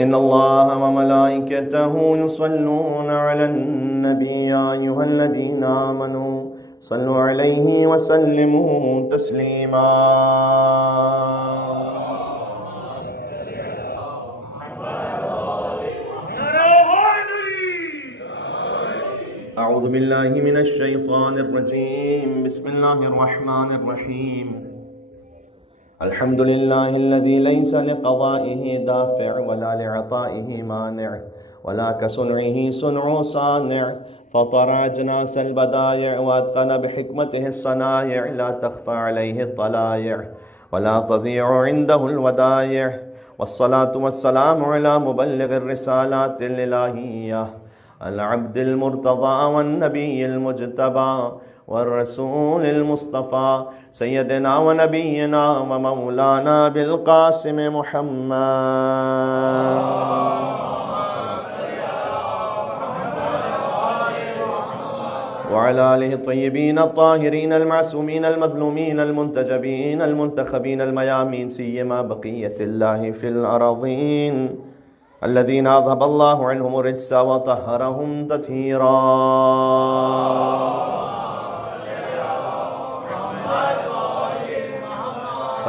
इन्नल्लाह व मलाइकतहु युसल्लूना अलन नबी या अय्युहल्लज़ीना आमनू सल्लु अलैहि व सल्लिमू तस्लीमा। अऊज़ु बिल्लाहि मिनश शैतानिर रजीम। बिस्मिल्लाहिर रहमानिर रहीम। अल्हम्दुलिल्लाहिल्लज़ी लैसा लिक़ज़ाइहि दाफ़िअ वला लिअताइहि मानिअ वला कसुनइहि सुनउ सानिअ फ़तरा अजनासल बदाइअ वअत्क़न बिहिकमतिहि सनाइअ ला तख़फ़ा अलैहि तलाइअ वला तज़ीअ इंदहुल वदाइअ वस्सलातु वस्सलामु अला मुबल्लिग़िर रिसालातिल इलाहिय्यह अल अब्दिल मुर्तज़ा वन नबिय्यिल मुज्तबा वरसूलिल मुस्तफ़ा सय्यदना व नबिय्यना व मौलाना बिल क़ासिम मुहम्मद व अला आलिहि तय्यबीन अत्ताहिरीन अल मासूमीन अल मज़लूमीन अल मुंतजबीन अल मुंतखबीन अल मयामीन सिय्यमा बक़िय्यतिल्लाहि फिल अरज़ीन अल्लज़ीना अज़हबल्लाहु अन्हुमुर रिज्स व तहहरहुम तत्हीरा।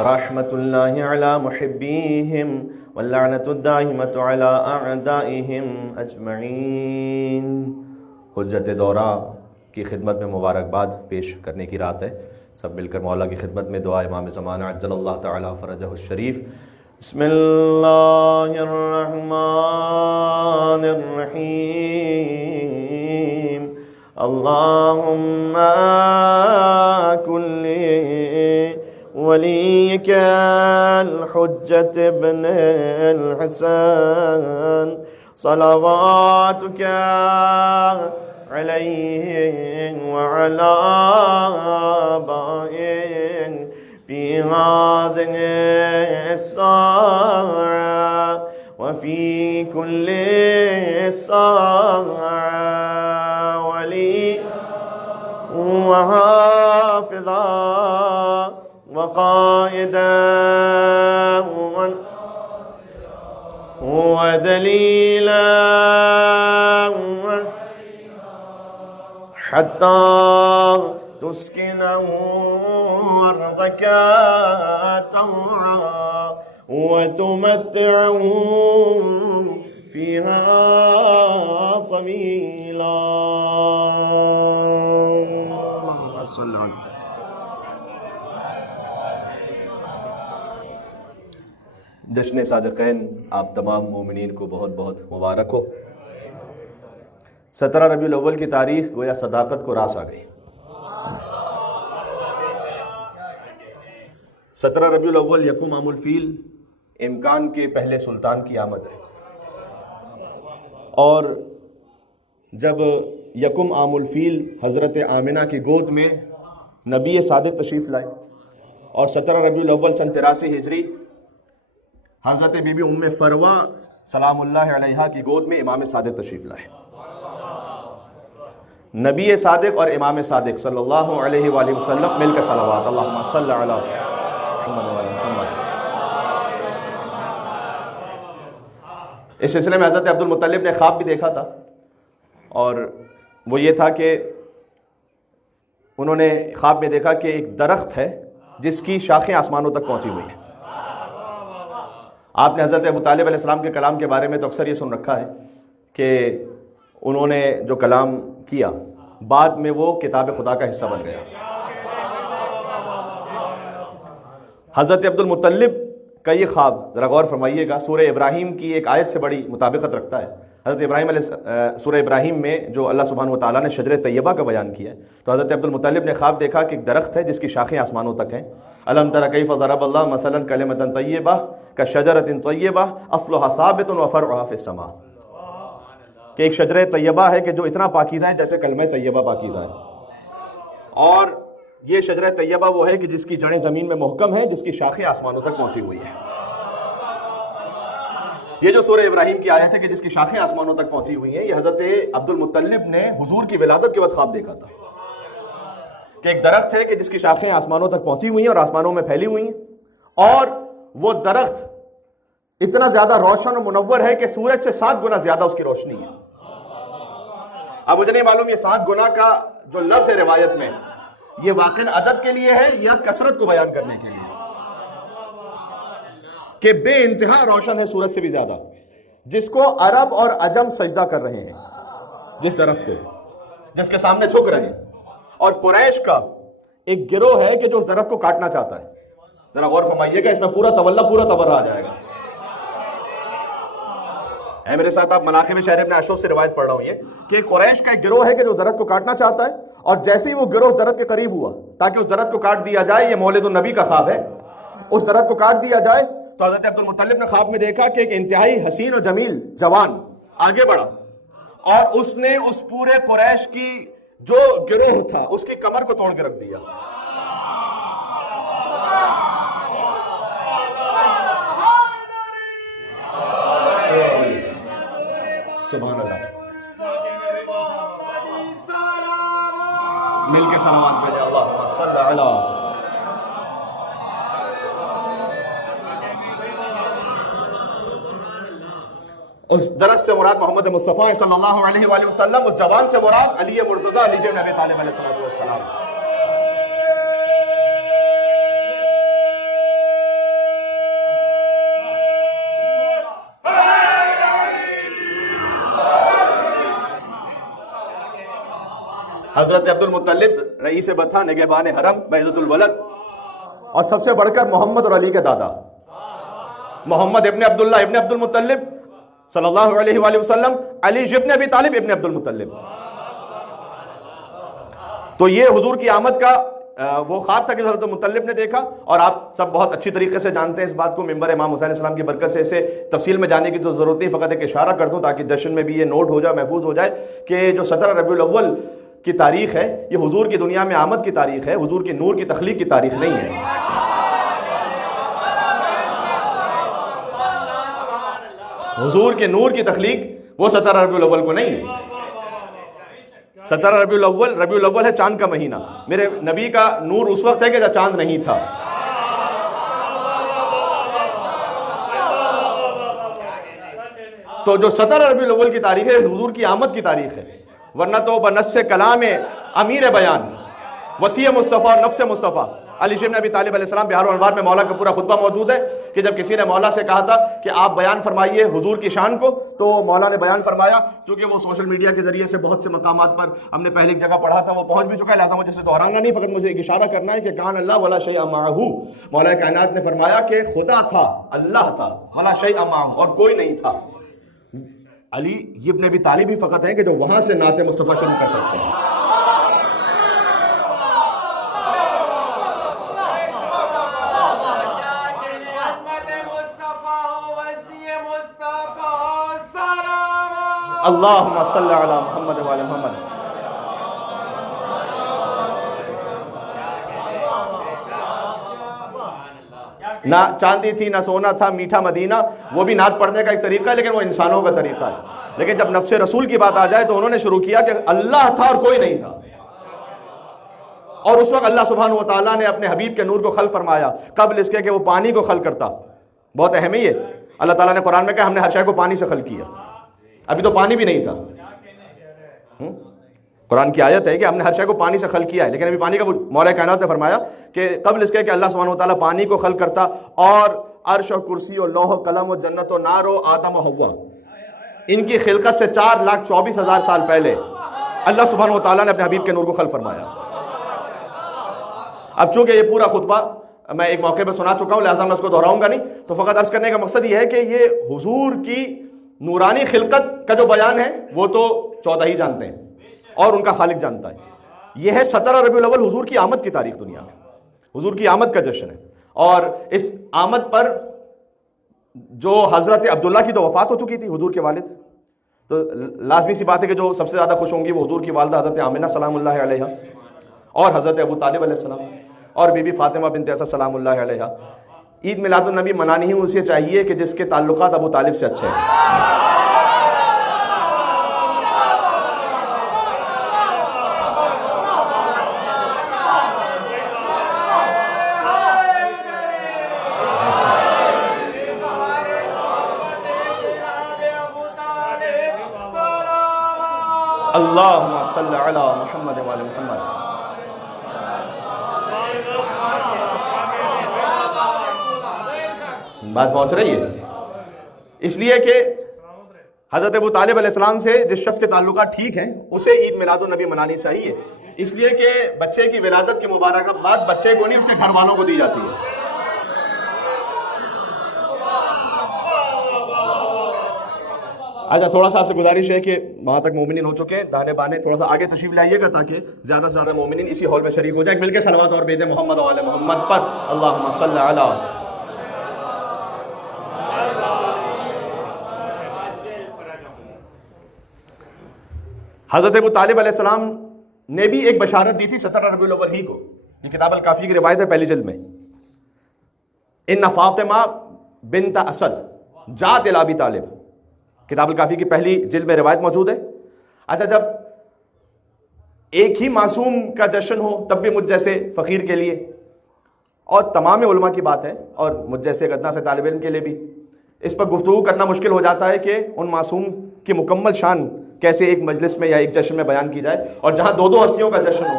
रहमतुल्लाहि अला मुहिब्बीहिम वल्लअनतु दाइमतु अला अअदाइहिम अजमईन। हुज्जत दौरा की खिदमत में मुबारकबाद पेश करने की रात है। सब मिलकर मौला की खिदमत में दुआ इमाम ज़माना अज्जलल्लाहु तआला फ़रजहु शरीफ। बिस्मिल्लाहिर्रहमानिर्रहीम। अल्लाहुम्मा कुल्ली वलिय्यकल हुज्जत इब्नुल हसन सलवातुका अलैहि व अला आबाइन फी हाज़िहि अस्साअ व फी कुल्ली साअ वली व हाफ़िज़ा वक़ाइदन वदलीलन हत्ता तुस्किनहु अर्ज़क तौआ वतुमत्तिअहु फ़ीहा तवीला। जश्न सादिक़ैन आप तमाम मोमिनीन को बहुत बहुत मुबारक हो। 17 रबीउल अव्वल की तारीख गोया सदाकत को रास आ गई। 17 रबीउल अव्वल यकुम आमुल फील इमकान के पहले सुल्तान की आमद है। और जब यकुम आमुल फील हज़रत आमिना की गोद में नबी सादिक़ तशरीफ़ लाए और 17 रबीउल अव्वल सन 83 हिजरी हज़रत बीबी उम्मे फरवा सलामुल्लाह अलैहा की गोद में इमाम सादिक़ तशरीफ़ लाए। नबी सादिक़ और इमाम सादिक़ सल्लल्लाहु अलैहि वसल्लम मिलकर सलावत अल्लाहुम्मा सल्लि अला मुहम्मद व अला मुहम्मद। इस सिलसिले में हज़रत अब्दुल मुत्तलिब ने ख्वाब भी देखा था और वो ये था कि उन्होंने ख्वाब में देखा कि एक दरख्त है जिसकी शाखें आसमानों तक पहुँची हुई हैं। आपने हज़रत अबू तालिब अलैहिस्सलाम के कलाम के बारे में तो अक्सर ये सुन रखा है कि उन्होंने जो कलाम किया बाद में वो किताब खुदा का हिस्सा बन गया। हज़रत अब्दुल मुत्तलिब का ये ख्वाब ज़रा गौर फरमाइएगा, सूरह इब्राहीम की एक आयत से बड़ी मुताबिकत रखता है। हज़रत सूरह इब्राहीम में जो अल्लाह सुब्हानहू व तआला ने शजर तैयबा का बयान किया है, तो हज़रत अब्दुल मुत्तलिब ने ख्वाब देखा कि एक दरख्त है जिसकी शाखें आसमानों तक हैं। अलम तरा कैफ़ ज़रबल्लाहु मसलन कलिमतन तय्यबा का शजरतिन तय्यबा अस्लुहा साबितुन व फ़रउहा फ़िस्समा, कि एक शजर तैयबा है कि जो इतना पाकीज़ा है जैसे कलमे तैयबा पाकीज़ा है। और ये शजर तैयबा वो है कि जिसकी जड़ें ज़मीन में मुहकम है, जिसकी शाखें आसमानों तक पहुँची हुई है। ये जो सूरह इब्राहीम की आयत है कि जिसकी शाखें आसमानों तक पहुंची हुई हैं, ये हज़रत अब्दुल मुत्तलिब ने हुजूर की विलादत के वक्त ख्वाब देखा था कि एक दरख्त है कि जिसकी शाखें आसमानों तक पहुंची हुई हैं और आसमानों में फैली हुई हैं, और वो दरख्त इतना ज्यादा रोशन और मुनव्वर है कि सूरज से 7 गुना ज्यादा उसकी रोशनी है। अब मुझे नहीं मालूम ये 7 गुना का जो लफ्ज है रिवायत में, ये वाकई अदद के लिए है या कसरत को बयान करने के लिए, कि बे इंतहा रोशन है सूरज से भी ज्यादा, जिसको अरब और अजम सजदा कर रहे हैं, जिस दरख्त को जिसके सामने झुक रहे हैं। और कुरैश का एक गिरोह है कि जो उस दरख्त को काटना चाहता है। जरा गौर फरमाइएगा, इसमें पूरा तवल्ला पूरा तबर्रा आ जाएगा। है मेरे साथ आप मनाक़िब शहर इब्न अशूब से रिवायत पढ़ रहा हूं ये कि कुरैश का एक गिरोह है कि जो दरख्त को काटना चाहता है, और जैसे ही वो गिरोह उस दरख्त के करीब हुआ ताकि उस दरख्त को काट दिया जाए, ये मौलिद नबी का ख्वाब है, उस दरख्त को काट दिया जाए, तो हज़रत अब्दुल मुत्तलिब ने ख्वाब में देखा कि एक इंतहाई हसीन और जमील जवान आगे बढ़ा और उसने उस पूरे कुरैश की जो गिरोह था उसकी कमर को तोड़ के रख दिया। सुभान अल्लाह, मिल के सलावत भेजे अल्लाहुम्मा सल्ली अला। उस दरस से मुराद मोहम्मद मुस्तफ़ा सल्लल्लाहु अलैहि वसल्लम, उस जवान से मुराद अली मुर्तज़ा अली इब्न अबी तालिब अलैहिस्सलाम। हजरत अब्दुल मुत्तलिब रईस बथा निगहबान हरम बैज़तुल वलद, और सबसे बढ़कर मोहम्मद और अली के दादा मोहम्मद इब्न अब्दुल्लाह इब्न अब्दुल मुत्तलिब सल्लल्लाहु अलैहि वसल्लम, अली इब्न अबी तालिब इब्न अब्दुल मुत्तलिब। तो ये हुजूर की आमद का वो ख्वाब था कि हज़रत मुत्तलिब ने देखा। और आप सब बहुत अच्छी तरीके से जानते हैं इस बात को, मिंबर इमाम हुसैन अलैहिस्सलाम की बरकत से इसे तफसील में जाने की तो ज़रूरत नहीं, फ़कत एक इशारा कर दूँ ताकि जश्न में भी ये नोट हो जाए, महफूज हो जाए कि जो 17 रबीउल अव्वल की तारीख है, ये हुजूर की दुनिया में आमद की तारीख है, हुजूर की नूर की तख्लीक की तारीख नहीं है। हुजूर के नूर की तख्लीक वो 17 रबीउल अव्वल को नहीं है। 17 रबीउल अव्वल है चांद का महीना। मेरे नबी का नूर उस वक्त है कि जब चांद नहीं था। तो जो 17 रबीउल अव्वल की तारीख है हुजूर की आमद की तारीख है, वरना तो बनस्से कलाम अमीर बयान वसी मुस्तफ़ा नफ्स मुस्तफ़ा अली इब्न अबी तालिब अलैहिस्सलाम बिहार अनवार में मौला का पूरा खुतबा मौजूद है कि जब किसी ने मौला से कहा था कि आप बयान फरमाइए हुजूर की शान को, तो मौला ने बयान फरमाया। चूंकि वो सोशल मीडिया के जरिए से बहुत से मकामात पर हमने पहले एक जगह पढ़ा था, वो पहुंच भी चुका है, लिहाजा मुझे इसे दोहराना नहीं, फकत मुझे एक इशारा करना है कि कान अल्लाह वला शैअ माअहू, मौला कायनात ने फरमाया कि खुदा था, अल्लाह था, वला शैअ माअहू, और कोई नहीं था। अली इब्न अबी तालिब ही फकत है कि जो वहां से नाते मुस्तफ़ा शुरू कर सकते हैं। अल्लाहुम्मा सल्ली अला मुहम्मद व अला मुहम्मद। ना चांदी थी ना सोना था, मीठा मदीना, वो भी नात पढ़ने का एक तरीका है, लेकिन वो इंसानों का तरीका है। लेकिन जब नफ्से रसूल की बात आ जाए तो उन्होंने शुरू किया कि अल्लाह था और कोई नहीं था। और उस वक्त अल्लाह सुब्हानहु व तआला ने अपने हबीब के नूर को खल फरमाया कब्ल इसके कि वो पानी को खल करता। बहुत अहम है ये। अल्लाह ताला ने कुरान में कहा हमने हर शय को पानी से खल किया, अभी तो पानी भी नहीं था। कुरान की आयत है कि हमने हर शय को पानी से खल किया है, लेकिन अभी पानी का वो मौला कायनात ने फरमाया कि कब्ल इसके कि अल्लाह सुब्हानहु व तआला पानी को खल करता, और अर्श और कुर्सी और लौह कलम और जन्नत और नार और आदम और हव्वा, इनकी खिलकत से 4,24,000 साल पहले अल्लाह सुब्हानहु व तआला ने अपने हबीब के नूर को खल फरमाया। अब चूंकि ये पूरा खुतबा मैं एक मौके पर सुना चुका हूं, लिहाजा मैं उसको दोहराऊंगा नहीं, तो फकत अर्ज करने का मकसद ये है कि ये हुजूर की नूरानी खिलकत का जो बयान है वो तो 14 ही जानते हैं और उनका खालिक जानता है। यह है 17 रबीउल अव्वल हुजूर की आमद की तारीख दुनिया में, हुजूर की आमद का जश्न है। और इस आमद पर जो हजरत अब्दुल्ला की तो वफात हो चुकी थी, हुजूर के वालिद, तो लाजमी सी बात है कि जो सबसे ज़्यादा खुश होंगी वो हुजूर की वालदा हजरत आमिना सलामुल्लाह अलैहा और हजरत अबू तालिब अलैहिस्सलाम और बीबी फातिमा बिन्त असद सलामुल्लाह अलैहा। ईद मिलादुन नबी मनानी ही उसे चाहिए कि जिसके ताल्लुकात अबू तालिब से अच्छे हैं। अल्लाहुम्मा सल्लि अला मुहम्मद व आले मुहम्मद। बात पहुंच रही है? इसलिए कि हज़रत अबू तालिब अलैहिस्सलाम से जिस शख्स के ताल्लुकात ठीक हैं उसे ईद मिलादुन नबी मनानी चाहिए, इसलिए कि बच्चे की विलादत की मुबारकबाद बच्चे को नहीं उसके घर वालों को दी जाती है। अच्छा, थोड़ा सा आपसे गुजारिश है कि वहां तक मोमिनीन हो चुके हैं, दाने बाने थोड़ा सा आगे तशरीफ लाइएगा ताकि ज्यादा से ज्यादा मोमिनीन इसी हॉल में शरीक हो जाए। मिलकर सलवात और भेजें मोहम्मद व आले मोहम्मद पर। अल्लाहुम्मा सल्लि अला। हज़रत अबू तालिब अलैहिस्सलाम ने भी एक बशारत दी थी 17 रबीउल अव्वल ही को। ये किताब अल काफ़ी की रिवायत है पहली जिल्द में। इन्ना फातिमा बिन्त असद जात इला अबी तालिब, किताब अल काफ़ी की पहली जिल्द में रिवायत मौजूद है। अच्छा, जब एक ही मासूम का जश्न हो तब भी मुझ जैसे फ़कीर के लिए और तमाम उलमा की बात है और मुझ जैसे एक अदना से तालिब इल्म के लिए भी इस पर गुफ्तगू करना मुश्किल हो जाता है कि उन मासूम की मुकम्मल शान कैसे एक मजलिस में या एक जश्न में बयान की जाए, और जहां दो दो हस्तियों का जश्न हो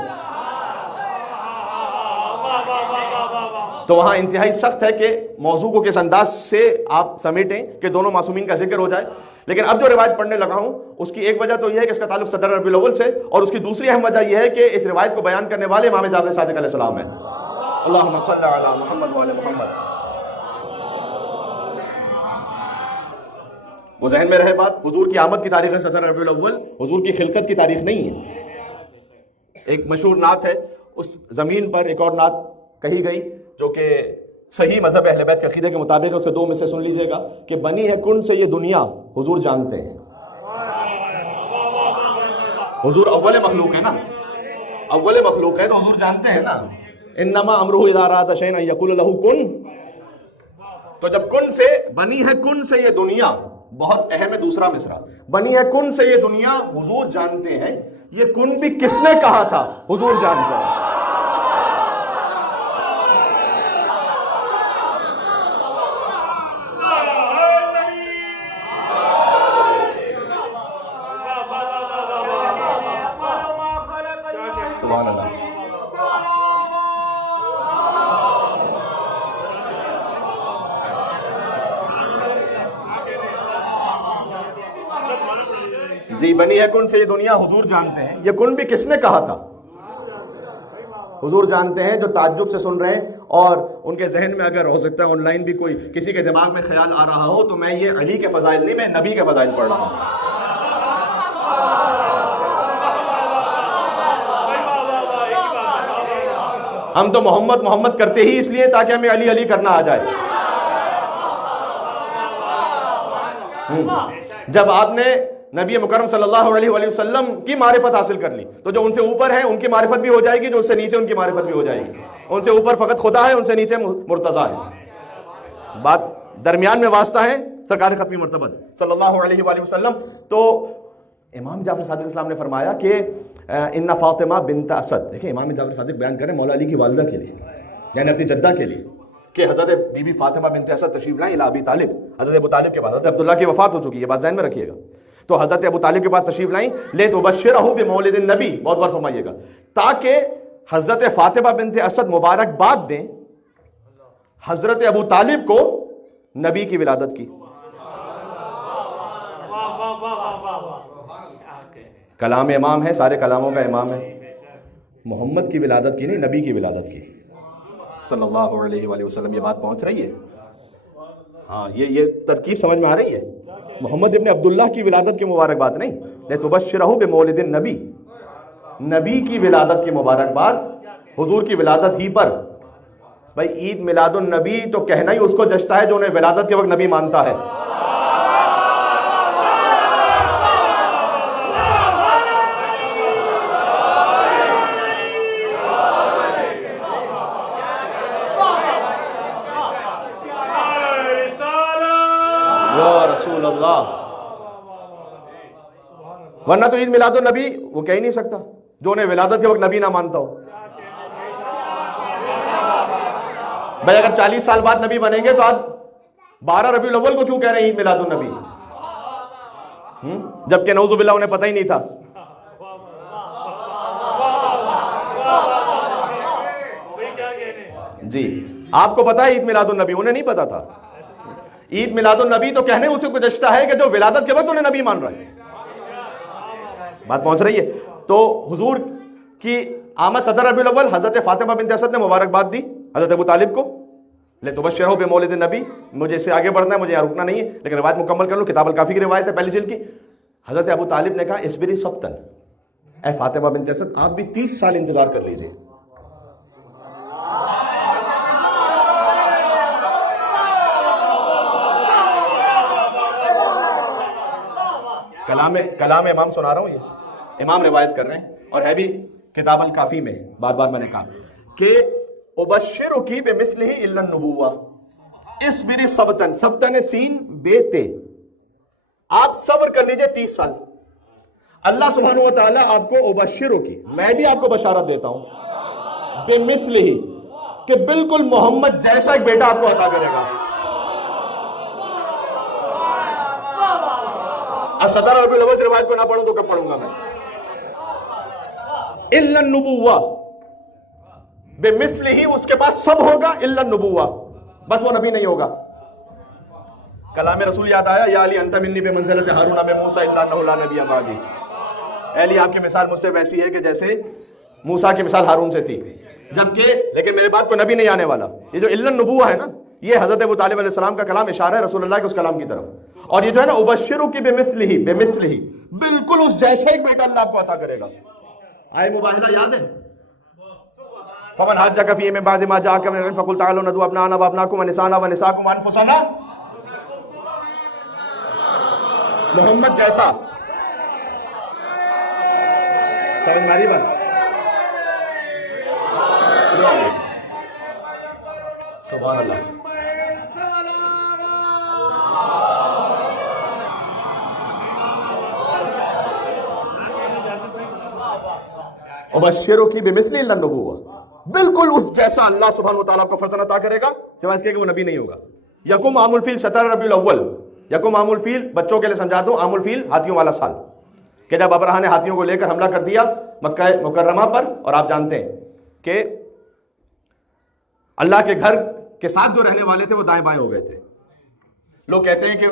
तो वहां इंतहाई सख्त है कि मौजू को किस अंदाज से आप समेटें कि दोनों मासूमीन का जिक्र हो जाए। लेकिन अब जो रिवायत पढ़ने लगा हूं उसकी एक वजह तो यह है कि इसका ताल्लुक 17 रबीउल अव्वल से, और उसकी दूसरी अहम वजह यह है कि इस रिवायत को बयान करने वाले इमाम जाफर सादिक अलैहिस्सलाम है। अल्लाहुम्मा सल्लि अला मुहम्मद व आले मुहम्मद। वो ज़हन में रहे बात, हुजूर की आमद की तारीख है 17 रबीउल अव्वल, हुजूर की खिलकत की तारीख नहीं है। एक मशहूर नात है, उस जमीन पर एक और नात कही गई जो कि सही मजहब अहले बैत के अकीदे के मुताबिक है। उसके दो में से सुन लीजिएगा कि बनी है कुन से ये दुनिया हुजूर जानते हैं। हुजूर अव्वल मखलूक है ना, अव्वल मखलूक है तो हुजूर जानते हैं ना। इन्नमा अमरुहु इज़ा अरादा शैअन अन यक़ूल लहू कुन, तो जब कुन से बनी है कुन से ये दुनिया, बहुत अहम है दूसरा मिसरा, बनी है कुन से ये दुनिया हुजूर जानते हैं। ये कुन भी किसने कहा था? हुजूर जानते हैं। सुभान अल्लाह। जी, बनी है कुन से ये दुनिया हुजूर जानते हैं। ये कुन भी किसने कहा था? हुजूर जानते हैं। जो ताज्जुब से सुन रहे हैं और उनके जहन में अगर हो सकता है ऑनलाइन भी कोई किसी के दिमाग में ख्याल आ रहा हो, तो मैं ये अली के फजाइल नहीं, मैं नबी के फजाइल पढ़ रहा हूं। हम तो मोहम्मद मोहम्मद करते ही इसलिए ताकि हमें अली अली करना आ जाए। जब आपने नबी मुकर्रम सल्लल्लाहु अलैहि वसल्लम की मारिफत हासिल कर ली तो जो उनसे ऊपर है उनकी मारिफत भी हो जाएगी, जो उससे नीचे उनकी मारिफत भी हो जाएगी। उनसे ऊपर फ़कत खुदा है, उनसे नीचे मुर्तज़ा है। बात दरमियान में वास्ता है सरकार खत्मी मर्तबत सल्लल्लाहु अलैहि वसल्लम। तो इमाम जाफर सादिक इस्लाम ने फरमाया कि इन्ना फातिमा बिन्त असद, देखिए इमाम जाफर सादिक बयान करें मौला अली की वालिदा के लिए, यानी अपनी जद्दा के लिए, कि हज़रत बीबी फातिमा बिन्त असद तशरीफ लाएं इला अबी तालिब। हज़रत अबू तालिब के बाद हज़रत अब्दुल्ला की वफ़ात हो चुकी है, बात ज़हन में रखिएगा। तो हज़रत अबू तालिब के बाद तशरीफ लाएं ले तो बशरहु बिमौलिदिन नबी, बहुत गौर फरमाइएगा, ताकि हज़रत फातिमा बिन्त असद मुबारकबाद दें हज़रत अबू तालिब को नबी की विलादत की। कलाम इमाम है, सारे कलामों का इमाम है, मोहम्मद की विलादत की नहीं, नबी की विलादत की सल्लल्लाहु अलैहि वसल्लम। ये बात पहुंच रही है? हाँ, ये तरकीब समझ में आ रही है? मोहम्मद इब्न अब्दुल्लाह की विलादत की मुबारकबाद नहीं, ले तुबश्शिरहु बिमौलिदिन नबी, नबी की विलादत की मुबारकबाद हुजूर की विलादत ही पर। भाई ईद मिलादुन नबी तो कहना ही उसको जचता है जो उन्हें विलादत के वक्त नबी मानता है। वरना तो ईद मिलादुन नबी वो कह ही नहीं सकता जो उन्हें विलादत के वक्त नबी ना मानता हो। भाई अगर 40 साल बाद नबी बनेंगे तो आज 12 रबीउल अव्वल को क्यों कह रहे हैं ईद मिलादुन नबी? जबकि नऊजुबिल्लाह उन्हें पता ही नहीं था। जी, आपको पता है ईद मिलादुन नबी, उन्हें नहीं पता था। ईद मिलादुन नबी तो कहने उसे गुज़श्ता है कि जो विलादत के वक्त उन्हें नबी मान रहा है। बात पहुंच रही है? तो हुजूर की आमद सदर रबीउल अव्वल हजरत फातिमा बिन्त असद ने मुबारकबाद दी हजरत अबू तालिब को, ले तुबश्शिरहु बिमौलिद नबी। मुझे इससे आगे बढ़ना है, मुझे यहाँ रुकना नहीं है, लेकिन रिवायत मुकम्मल कर लूँ। किताब अल काफ़ी की रिवायत है, पहली जिल्द की। हजरत अबू तालिब ने कहा इस्बिरी सब्तन, ऐ फातिमा बिन्त असद आप भी 30 साल इंतजार कर लीजिए। कलाम इमाम सुना रहा हूं, ये इमाम रिवायत कर रहे हैं और है भी किताब अल काफी में। बार बार मैंने कहा कि उबश्शिरु की बिमिस्लिही इल्लन नुबुव्वा, इस्बिरी सबतन, सबतन सीन बेते, आप सब्र कर लीजिए 30 साल। अल्लाह सुब्हानहु व तआला आपको उबश्शिरु की, मैं भी आपको बशारत देता हूं, बिमिस्लिही, कि बिल्कुल मोहम्मद जैसा एक बेटा आपको अता करेगा। सदर रबीउल अव्वल से रिवायत को ना पढ़ूं तो कब पढ़ूंगा मैं? इल्लन नुबुव्वा, बेमिस्लिही, उसके पास सब होगा, इल्लन नुबुव्वा, बस वो नबी नहीं होगा। कलाम रसूल याद आया, या अली अंत मिन्नी बिमंज़िलति हारून बि मूसा इल्ला अन्नहु ला नबिय्य बअदी। अली आपकी मिसाल मुझसे वैसी है कि जैसे मूसा की मिसाल हारून से थी, जबकि लेकिन मेरे बाद कोई नबी नहीं आने वाला। ये जो इल्लन नुबुव्वा है ना, ये हजरत अबू तालिब अलैहिस्सलाम का कलाम इशारा है रसूलुल्लाह के उस कलाम की तरफ। और ये जो है ना उबश्शिरु की बिमिस्लिही, बिमिस्लिही, बिल्कुल उस जैसा एक बेटा अल्लाह आपको अता करेगा। आए मुबाहिला याद है? फमन हज्जक फीहि मिन बादि मा जाअका मिनल इल्म फकुल तआलू नदू अब्नाना व अब्नाकुम व निसाना व निसाकुम व अनफुसना, मोहम्मद जैसा। तमन्नारी बात, सुभान अल्लाह। उबश्शिरु की बिमिस्लिही इल्लन नुबुव्वा, बिल्कुल उस जैसा अल्लाह सुब्हानहु व तआला आपको फर्जंद अता करेगा, सिवाय इसके कि वो नबी नहीं होगा। यकुम आमुल फील शतर रबीउल अव्वल, यकुम आमुल फील बच्चों के लिए समझा दूं, आमुल फील हाथियों वाला साल, कि जब अबरहा ने हाथियों को लेकर हमला कर दिया मक्का मुकर्रमा पर, और आप जानते हैं कि अल्लाह के घर के साथ जो रहने वाले थे वो दाएं बाएं हो गए थे। लोग कहते हैं कि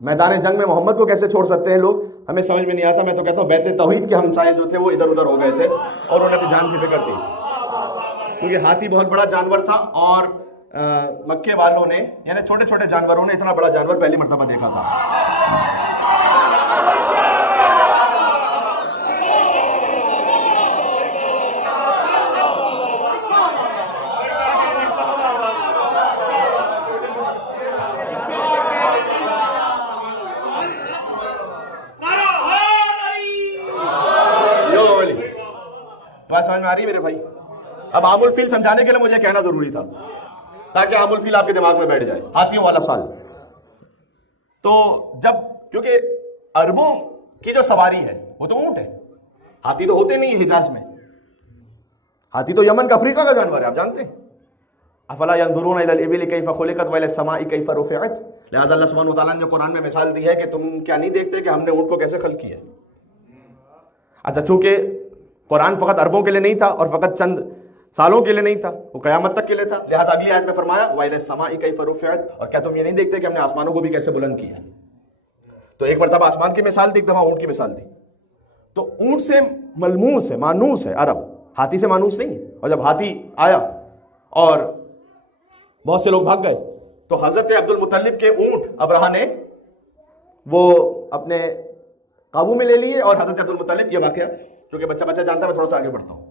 मैदान जंग में मोहम्मद को कैसे छोड़ सकते हैं लोग, हमें समझ में नहीं आता। मैं तो कहता हूं बैत तौहीद के हमसाये जो थे वो इधर उधर हो गए थे और उन्हें भी जान की फिक्र थी, क्योंकि हाथी बहुत बड़ा जानवर था और मक्के वालों ने, यानी छोटे छोटे जानवरों ने इतना बड़ा जानवर पहली मर्तबा देखा था। समझ में आ रही है मेरे भाई? अब आमुल फील समझाने के लिए मुझे कहना जरूरी था, ताकि आमुल फील आपके दिमाग में बैठ जाए। हाथियों वाला साल, तो जब, क्योंकि अरबों की जो सवारी है वो तो ऊंट है, हाथी तो होते नहीं हिजाज में, हाथी तो यमन का अफ्रीका का जानवर है, आप जानते हैं। अफला यंजुरून इलल इबिल कैफ़ खुलिक़त व इलस समाई कैफ़ रुफ़िअत, लिहाजा अल्लाह सुब्हानहु व तआला ने जो कुरान में मिसाल दी है कि तुम क्या नहीं देखते कि हमने ऊंट को कैसे खल्क किया। अच्छा, चूंकि कुरान फ़कत अरबों के लिए नहीं था और फ़कत चंद सालों के लिए नहीं था, वो क़यामत तक के लिए था, लिहाजा अगली आयत में फरमाया व इलस समाई कैफ़ रुफ़िअत, और क्या तुम ये नहीं देखते कि हमने आसमानों को भी कैसे बुलंद किया। तो एक मरतबा आसमान की मिसाल दी, एक दफा ऊंट की मिसाल दी। तो ऊंट से मलमूस है, मानूस है अरब, हाथी से मानूस नहीं है। और जब हाथी आया और बहुत से लोग भाग गए, तो हजरत अब्दुल मुत्तलिब के ऊंट अबरहा ने वो अपने काबू में ले लिए। और हजरत अब्दुल मुत्तलिब, ये वाकया चूंकि बच्चा बच्चा जानता है, मैं थोड़ा सा आगे बढ़ता हूँ।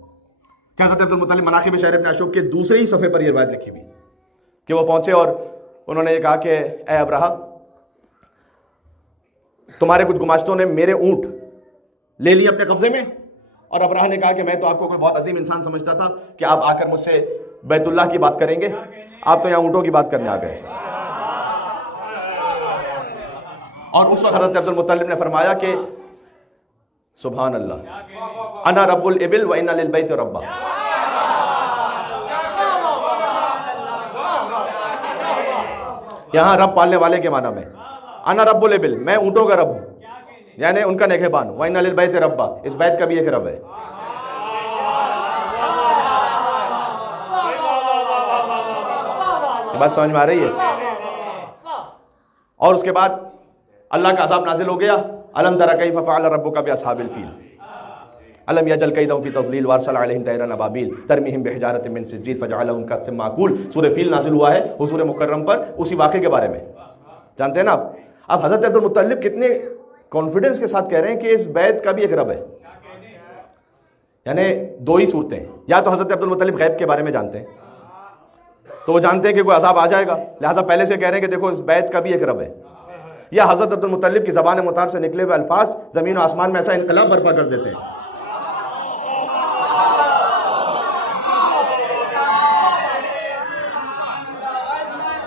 क्या हजरत अब्दुल मुत्तलिब मनाक़िब शहर इब्न अशूब के दूसरे ही सफ़े पर यह रिवायत लिखी हुई कि वो पहुंचे और उन्होंने ये कहा कि ए अबरहा, तुम्हारे कुछ गुमाश्तों ने मेरे ऊंट ले लिए अपने कब्जे में। और अबरहा ने कहा कि मैं तो आपको कोई बहुत अजीम इंसान समझता था कि आप आकर मुझसे बैतुल्लाह की बात करेंगे, आप तो यहाँ ऊंटों की बात करने आ गए। और उस वक्त हज़रत अब्दुल मुत्तलिब ने फरमाया कि सुभान अल्लाह, अना रब्बुल इबिल व इन्ना लिल बैत रब्बा। यहाँ रब पालने वाले के माना में, अना रब्बुल इबिल, मैं ऊंटों का रब हूं, यानी उनका निगहबान। व इन्ना लिल बैत रब्बा, इस बैत का भी एक रब है। बात समझ में आ रही है? और उसके बाद अल्लाह का अज़ाब नाजिल हो गया, अलम तरा कैफ़ फ़अल रब्बुका बिअस्हाबिल फ़ील अलम यजअल कैदहुम फ़ी तज़लील वअरसल अलैहिम तैरन अबाबील तरमीहिम बिहिजारतिन मिन सिज्जील फजअलहुम कअस्फिन माकूल। सूरह फ़ील नाजिल हुआ है हुज़ूर मुकर्रम पर, उसी वाक़े के बारे में जानते हैं ना आप। अब हज़रत अब्दुल मुत्तलिब कितने कॉन्फिडेंस के साथ कह रहे हैं कि इस बैत का भी एक रब है। यानी दो ही सूरतें, या तो हज़रत अब्दुल मुत्तलिब गैब के बारे में जानते हैं, तो वो जानते हैं कि कोई अज़ाब आ जाएगा, लिहाजा पहले से कह रहे हैं कि देखो इस बैत का भी एक रब है, या हज़रत अब्दुल मुत्तलिब की ज़बान मुतार से निकले हुए अल्फाज ज़मीन और आसमान में ऐसा इनकलाब बर्पा कर देते हैं।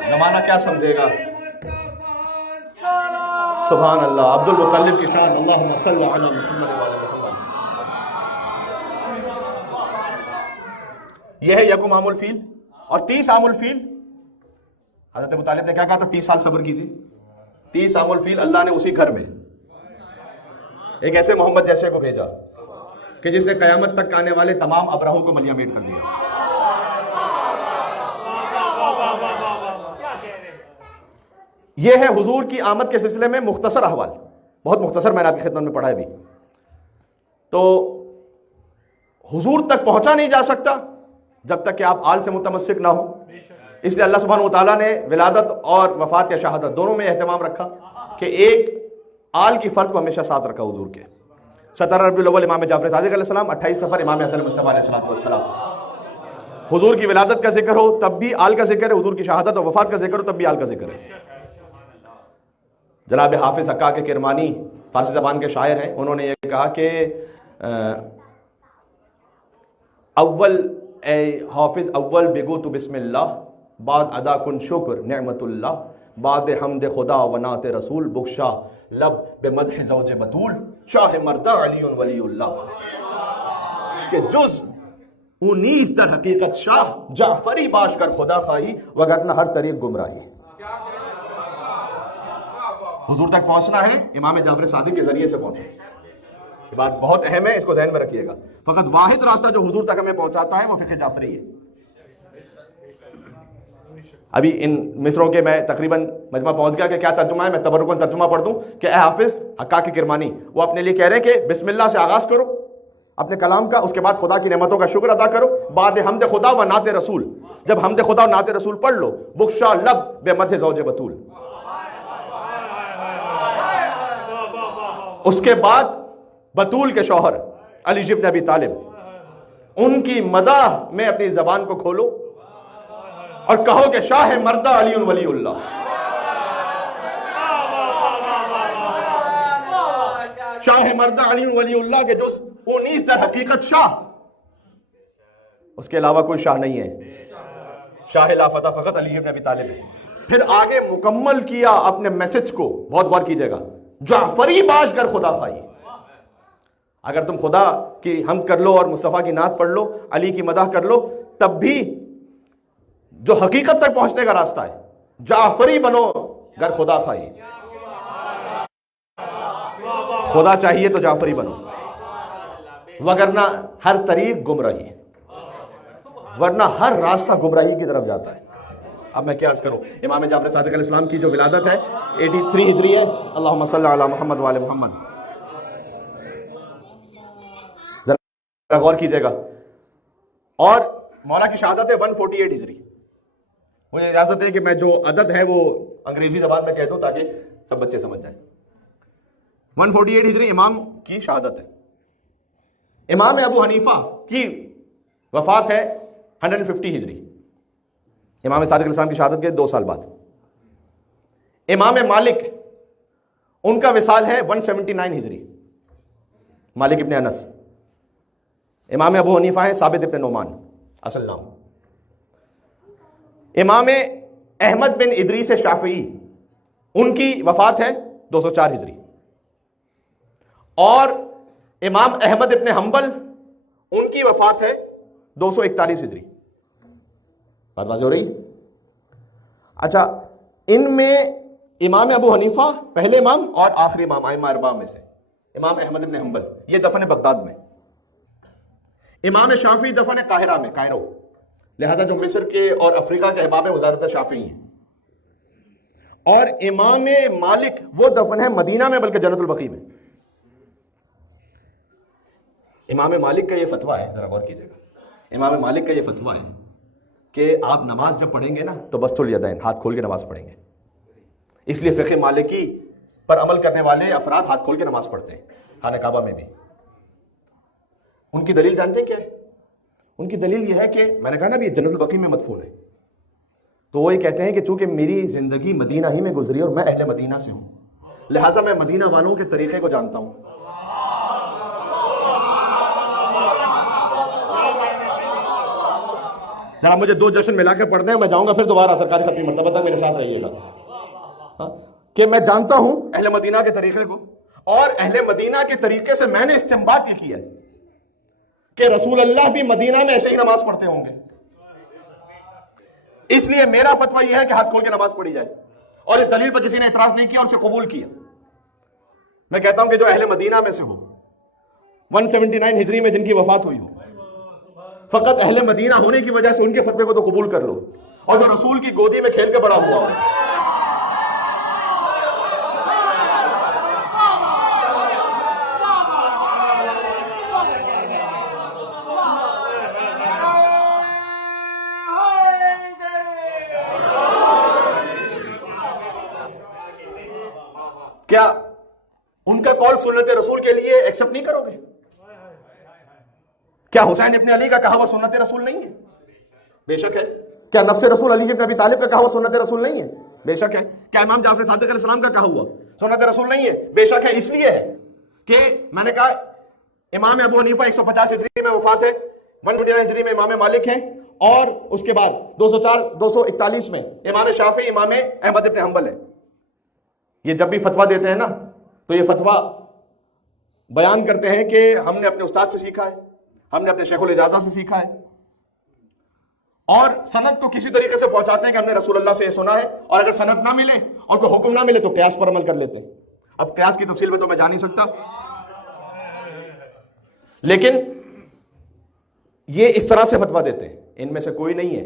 ज़माना क्या समझेगा? सुभान अल्लाह, अब्दुल मुत्तलिब की शान, अल्लाहुम्मा सल्लि अला मुहम्मद व अला मुहम्मद। यह है यकुम आमुल फील। और 30 आमुल फील हज़रत मुत्तलिब ने क्या कहा था? 30 साल सब्र कीजिए। 30 आमुल फील अल्लाह ने उसी घर में एक ऐसे मोहम्मद जैसे को भेजा कि जिसने कयामत तक आने वाले तमाम अबराहों को मलियामेट कर दिया। यह है हुजूर की आमद के सिलसिले में मुख्तसर अहवाल, बहुत मुख्तसर मैंने आपकी खिदमत में पढ़ा है भी। तो हुजूर तक पहुंचा नहीं जा सकता जब तक कि आप आल से मुतमस्सिक ना हो। इसलिए अल्लाह सुब्हानहू व तआला ने विलादत और वफात या शहादत दोनों में एहतमाम रखा कि एक आल की फर्द को हमेशा साथ रखा हुजूर के। 17 रबीउल अव्वल इमाम जाफर सादिक अलैहिस्सलाम, 28 सफर इमाम हसन मुस्तफा अलैहिस्सलाम। हुजूर की विलादत का जिक्र हो तब भी आल का जिक्र है, हुजूर की शहादत और वफात का जिक्र हो तब भी आल का जिक्र है। जनाब हाफिज हक्का के किरमानी फारसी ज़बान के शायर हैं, उन्होंने ये कहा कि अव्वल ए हाफिज अव्वल बेगो तो बिस्मिल्लाह, बाद अदा कुन शुक्र नेमतुल्लाह, बाद हमद खुदा व नात रसूल, बुख्शा लब बेमदह ज़ौज बतूल, शाह मर्दा अली वलीउल्लाह। के जुज 19 दर हकीकत शाह, जाफरी बाश कर खुदा खाही, वगरना हर तरीक गुमराही। हुजूर तक पहुंचना है, इमाम जाफर सादिक के जरिए से पहुंचो। ये बात बहुत अहम है, इसको ज़हन में रखिएगा। फकत वाहिद रास्ता जो हुजूर तक हमें पहुंचाता है वो फ़िक़्ह जाफरी है। अभी इन मिसरों के मैं तकरीबन मजमा पहुंच गया कि क्या तर्जुमा है, मैं तबरुकन तर्जुमा पढ़ दूं कि ए हाफिज हक्का के किरमानी वो अपने लिए कह रहे हैं कि बिस्मिल्लाह से आगाज करो अपने कलाम का, उसके बाद खुदा की नेमतों का शुक्र अदा करो, बाद हमद खुदा व नात रसूल, जब हमद खुदा और नात रसूल पढ़ लो, बुख्शा लब बेमदह ज़ौज बतूल, उसके बाद बतूल के शौहर अली इब्न अबी तालिब, उनकी मदाह में अपनी जबान को खोलो और कहो कि शाह मर्दा अली वलीउल्लाह। शाह मर्दा अली वलीउल्लाह के जो 19 दर हकीकत शाह, उसके अलावा कोई शाह नहीं है। शाह लाफता फकत अली इब्न अबी तालिब है। फिर आगे मुकम्मल किया अपने मैसेज को, बहुत गौर कीजिएगा, जाफरी बाश कर खुदा खाई। अगर तुम खुदा की हमद कर लो और मुस्तफ़ा की नात पढ़ लो, अली की मदाह कर लो, तब भी जो हकीकत तक पहुंचने का रास्ता है, जाफरी बनो गर खुदा खाई। खुदा चाहिए तो जाफरी बनो, वगरना हर तरीक गुमराही, वरना हर रास्ता गुमराही की तरफ जाता है। अब मैं क्या अर्ज करूं, इमाम जाफर सादिक अलैहिस्सलाम की जो विलादत है 83 हिजरी है। अल्लाहुम्मा सल्लि अला मुहम्मद व आले मुहम्मद। जरा गौर कीजिएगा। और मौला की शहादत है 148 हिजरी। मुझे इजाजत है कि मैं जो अदद है वो अंग्रेजी जबान में कह दूं ताकि सब बच्चे समझ जाएं। 148 हिजरी इमाम की शहादत है। इमाम अबू हनीफा की वफात है 150 हिजरी, इमाम सादिक अलैहिस्सलाम की शहादत के 2 साल बाद। इमाम मालिक उनका विसाल है 179 हिजरी, मालिक इब्न अनस। इमाम अबू हनीफा है साबित इब्न नोमान असल नाम। इमाम अहमद बिन इदरीस शाफी, उनकी वफात है 204 हिजरी। और इमाम अहमद इब्न हंबल, उनकी वफात है 241 हिजरी। बात वाज़ेह हो रही? अच्छा, इनमें इमाम अबू हनीफा पहले इमाम और आखिरी इमाम आइमा अरबा में से इमाम अहमद इब्न हंबल, ये दफन बगदाद में। इमाम शाफी दफन काहिरा में, कायरो। लिहाजा जो मिस्र के और अफ्रीका के अहबाब हैं वो ज़्यादातर शाफी हैं, और इमाम मालिक वो दफन है मदीना में बल्कि जन्नतुल बकी में। इमाम मालिक का ये फतवा है, जरा गौर कीजिएगा, इमाम मालिक का ये फतवा है कि आप नमाज जब पढ़ेंगे ना तो बस्तुल यदैन, हाथ खोल के नमाज पढ़ेंगे। इसलिए फ़िक़्ह मालिकी पर अमल करने वाले अफराद हाथ खोल के नमाज पढ़ते हैं, खाने काबा में भी। उनकी दलील जानते हैं क्या है? उनकी दलील यह है कि मैंने कहा ना भी जन्नतुल बकी में मदफून है, तो वो ये कहते हैं कि चूंकि मेरी जिंदगी मदीना ही में गुजरी और मैं अहले मदीना से हूं, लिहाजा मैं मदीना वालों के तरीके को जानता हूं। जरा मुझे दो जश्न मिला के पढ़ते हैं, मैं जाऊंगा फिर दोबारा सरकारी खत्मी मरतबा तक मेरे साथ रहिएगा। कि मैं जानता हूं अहले मदीना के तरीके को, और अहले मदीना के तरीके से मैंने इस्तिंबात ये किया है कि रसूल अल्लाह भी मदीना में ऐसे ही नमाज पढ़ते होंगे। इसलिए मेरा फतवा यह है कि हाथ खोल के नमाज पढ़ी जाए, और इस दलील पर किसी ने इतराज नहीं किया और उसे कबूल किया। मैं कहता हूं कि जो अहले मदीना में से हो, 179 हिजरी में जिनकी वफात हुई हो, फकत अहले मदीना होने की वजह से उनके फतवे को तो कबूल कर लो, और जो रसूल की गोदी में खेल के बड़ा हुआ हो, क्या उनका कौल सुन्नत रसूल के लिए एक्सेप्ट नहीं करोगे? क्या हुसैन इब्ने अली का कहा हुआ सुन्नत रसूल नहीं है? बेशक है। क्या नफ्स रसूल अली इब्न अबी तालिब का कहा हुआ सुन्नत रसूल नहीं है? बेशक है। क्या इमाम जाफर सादिक अलैहिस्सलाम का कहा हुआ सुन्नत रसूल नहीं है? बेशक है। इसलिए है कि मैंने कहा इमाम अबू हनीफा 150 हिजरी में वफात है, 129 हिजरी में इमाम मालिक है, और उसके बाद 241 में इमाम शाफी, इमाम अहमद इब्न हंबल है। ये जब भी फतवा देते हैं ना तो ये फतवा बयान करते हैं कि हमने अपने उस्ताद से सीखा है, हमने अपने शेखुल इजाज़ा से सीखा है, और सनद को किसी तरीके से पहुंचाते हैं कि हमने रसूल अल्लाह से ये सुना है, और अगर सनद ना मिले और कोई हुक्म ना मिले तो क़यास पर अमल कर लेते हैं। अब क़यास की तफसील में तो मैं जा नहीं सकता, लेकिन ये इस तरह से फतवा देते हैं। इनमें से कोई नहीं है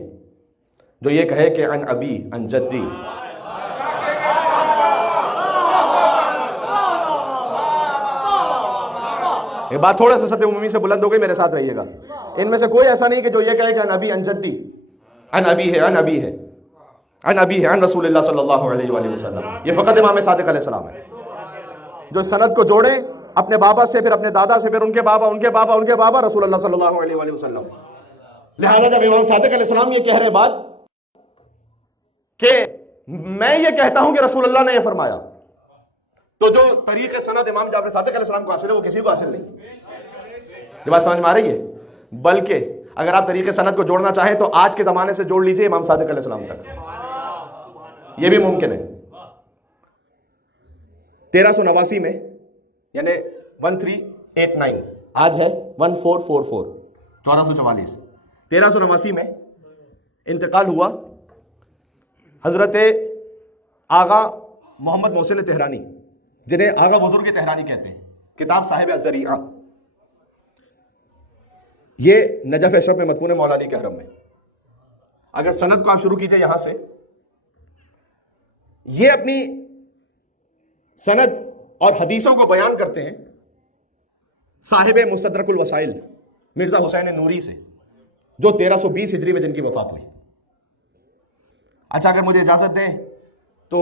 जो ये कहे कि अन अबी अन जद्दी, ये बात थोड़ा सा सत्य उम्मी से बुलंद हो गई, मेरे साथ रहिएगा। इनमें से कोई ऐसा नहीं कि जो ये कहे कि अन अबी अन जद्दी, अन अबी है, अन अबी है, अन अबी है, अन रसूलुल्लाह सल्लल्लाहु अलैहि वसल्लम। ये फ़कत इमाम सादिक अलैहिस्सलाम है जो सनद को जोड़े अपने बाबा से, फिर अपने दादा से, फिर उनके बाबा, उनके बाबा, उनके बाबा, रसूलुल्लाह सल्लल्लाहु अलैहि वसल्लम। लिहाजा जब इमाम सादिक अलैहिस्सलाम ये कह रहे बात कि मैं ये कहता हूं कि रसूलुल्लाह ने ये फरमाया, तो जो तरीके सनद इमाम जाफर सादिक अलैहिस्सलाम को हासिल है वो किसी को हासिल नहीं। ये बात समझ में आ रही है? बल्कि अगर आप तरीके सनद को जोड़ना चाहें तो आज के जमाने से जोड़ लीजिए इमाम सादिक अलैहिस्सलाम तक, ये भी मुमकिन है। 1389 में यानी 1389, आज है 1444, 1444, 1389 में इंतकाल हुआ हजरत आगा मोहम्मद मोहसिन तेहरानी, जिन्हें आगा बुजुर्ग तेहरानी कहते हैं, किताब साहिब अज़रिया, ये नजफ अशरफ में मदफून मौलानी के हरम में। अगर सनद को आप शुरू कीजिए यहां से, ये अपनी सनद और हदीसों को बयान करते हैं साहिब मुस्तदरकुल वसाइल मिर्जा हुसैन नूरी से, जो 1320 हिजरी में जिनकी वफात हुई। अच्छा, अगर मुझे इजाजत दें तो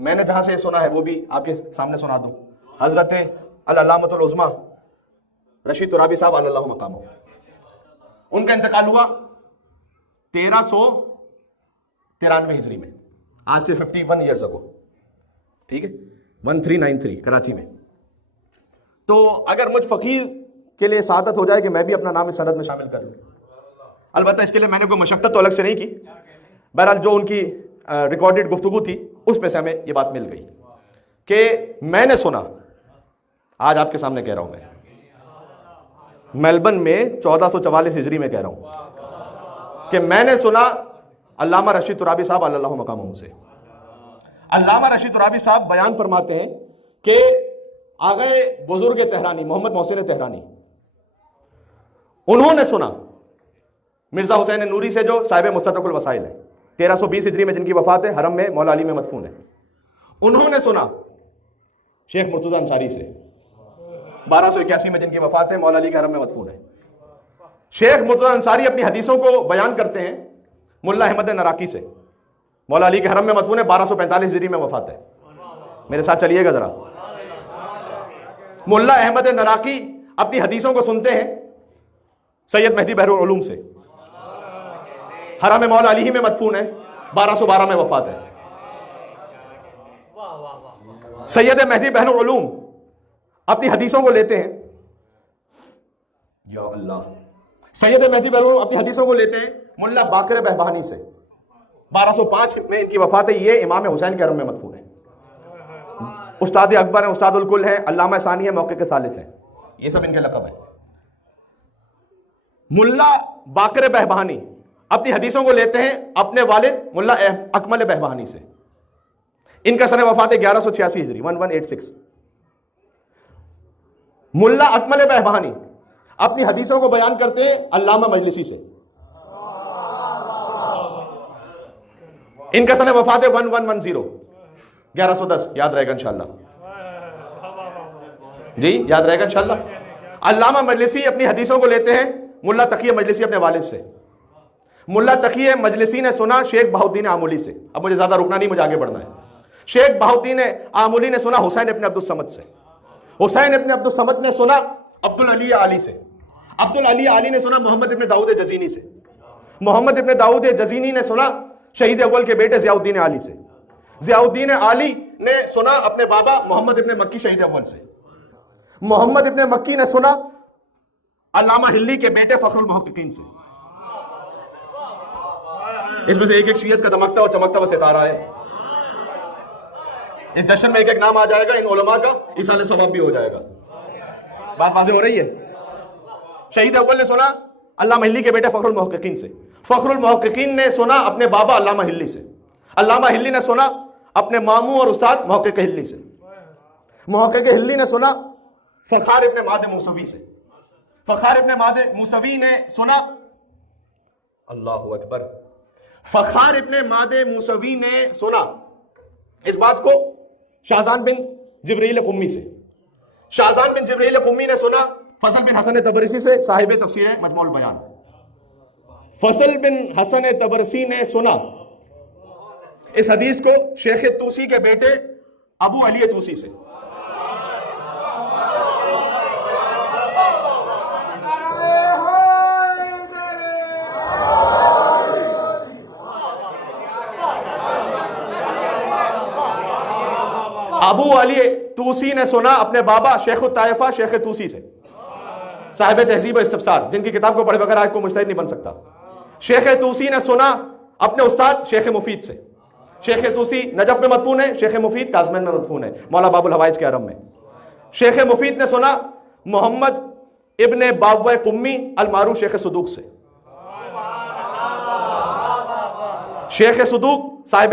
मैंने जहां से सुना है वो भी आपके सामने सुना दूं। हजरत अल-अल्लामतुल उज़्मा रशीद तुराबी साहब अल्लाहु मकामहू, उनका इंतकाल हुआ 1393 हिजरी में, आज से 51 ईयर्स अगो, ठीक है, 1393 कराची में। तो अगर मुझ फकीर के लिए सादत हो जाए कि मैं भी अपना नाम इस सनद में शामिल कर लूं, अलबत्ता इसके लिए मैंने कोई मशक्कत तो अलग से नहीं की, बहरहाल जो उनकी रिकॉर्डेड गुफ्तगू थी उस पे से हमें ये बात मिल गई कि मैंने सुना, आज आपके सामने कह रहा हूं मैं, मेलबर्न में 1444 हिजरी में कह रहा हूं कि मैंने सुना अल्लामा रशीद तुराबी साहब अल्लाहु मकामहू से। अल्लामा रशीद तुराबी साहब बयान फरमाते हैं कि आगे बुजुर्ग तेहरानी मोहम्मद मोहसिन तेहरानी, उन्होंने सुना मिर्ज़ा हुसैन नूरी से जो साहिब मुस्तदरकुल वसाइल है, 1320 हिजरी में जिनकी वफात है, हरम में मौला अली में मदफून है। उन्होंने सुना शेख मुर्तज़ा अंसारी से, 1281 में जिनकी वफात है, मौला अली के हरम में मदफून है। शेख मुर्तज़ा अंसारी अपनी हदीसों को बयान करते हैं मुल्ला अहमद नराकी से, मौला अली के हरम में मदफून है, 1245 हिजरी में वफात है। मेरे साथ चलिएगा जरा। मुल्ला अहमद नराकी अपनी हदीसों को सुनते हैं सैयद मेहदी बहरुल उलूम से, हरम मौला अली ही में मदफून है, 1212 में वफात है। सैयद मेहदी बहरुल उलूम अपनी हदीसों को लेते हैं, या अल्लाह, सैयद मेहदी बहरुल उलूम अपनी हदीसों को लेते हैं मुल्ला बाकर बहबानी से, 1205 में इनकी वफात है। ये इमाम हुसैन के हरम में मदफून है। उस्ताद अकबर है, उस्ताद उल कुल है, अल्लामा सानी है, मौके के सालिस है, ये सब इनके लक़ब है। मुल्ला बाकर बहबानी अपनी हदीसों को लेते हैं अपने वालिद मुल्ला अकमल बहबानी से। इनका सन वफात है 1186 हिजरी, 1186। मुल्ला अकमल बहबानी अपनी हदीसों को बयान करते हैं अल्लामा मजलिसी से। इनका सन वफात है 1110, 1110, याद रहेगा इंशाअल्लाह जी, याद रहेगा इंशाअल्लाह। अल्लामा मजलिसी अपनी हदीसों को लेते हैं मुल्ला तकिय मजलिसी अपने वालिद से। मुल्ला तकिय मजलिसी ने सुना शेख बहाउद्दीन आमुली से। अब मुझे ज्यादा रुकना नहीं, मुझे आगे बढ़ना है। शेख बहाउद्दीन आमुली ने सुना हुसैन इब्न अब्दुल समद से। हुसैन इब्न अब्दुल समद ने सुना अब्दुल अली आली से। अब्दुल अली आली ने सुना मोहम्मद इब्न दाऊद जजीनी से। मोहम्मद इब्न दाऊद जजीनी ने सुना शहीद अव्वल के बेटे ज़ियाउद्दीन आली से। ज़ियाउद्दीन आली ने सुना अपने बाबा मोहम्मद इब्न मक्की शहीद अव्वल से। मोहम्मद इब्न मक्की ने सुना अल्लामा हिल्ली के बेटे फखरुल मुहक्किकीन से। इसमें से एक एक शियत का दमकता और चमकता हुआ सितारा है। इस जश्न में एक एक नाम आ जाएगा इन उलमा का, इसाले सवाब भी हो जाएगा। बात वाज़ेह हो रही है। शहीद अव्वल ने सुना अल्लामा हिल्ली के बेटे फखरुल मुहक्किकीन से। फखरुल मुहक्किकीन ने सुना अपने बाबा अल्लामा हिल्ली से। अल्लामा हिल्ली ने सुना अपने मामू और उस्ताद मुहक्किक हिल्ली से। मुहक्किक हिल्ली ने सुना फखार इब्न माद मूसवी से। फखार इब्न माद मूसवी ने सुना, अल्लाहु अकबर, फखार इब्न माद मूसवी ने सुना इस बात को शाहजान बिन जिब्रील कुम्मी से। शाहजान बिन जिब्रील कुम्मी ने सुना फजल बिन हसन तबरसी से, साहिब तफसीर मजमूल बयान। फजल बिन हसन तबरसी ने सुना इस हदीस को शेख तूसी के बेटे अबू अली तूसी से। अबू अली तूसी ने सुना अपने बाबा शेख ताइफा शेख तूसी से, साहिब तहजीब इस्तिफ्सार, जिनकी किताब को पढ़े बगैर आज को मुजतहिद नहीं बन सकता। शेख तूसी ने सुना अपने उस्ताद शेख मुफीद से। शेख तूसी नजफ में मदफून है, शेख मुफीद काज़मैन में मदफून है, मौला बाबुल हवाइज के हरम में। शेख मुफीद ने सुना मोहम्मद इब्ने बाबा कुम्मी अलमारूफ शेख सदूक से। शेख सदूक साहिब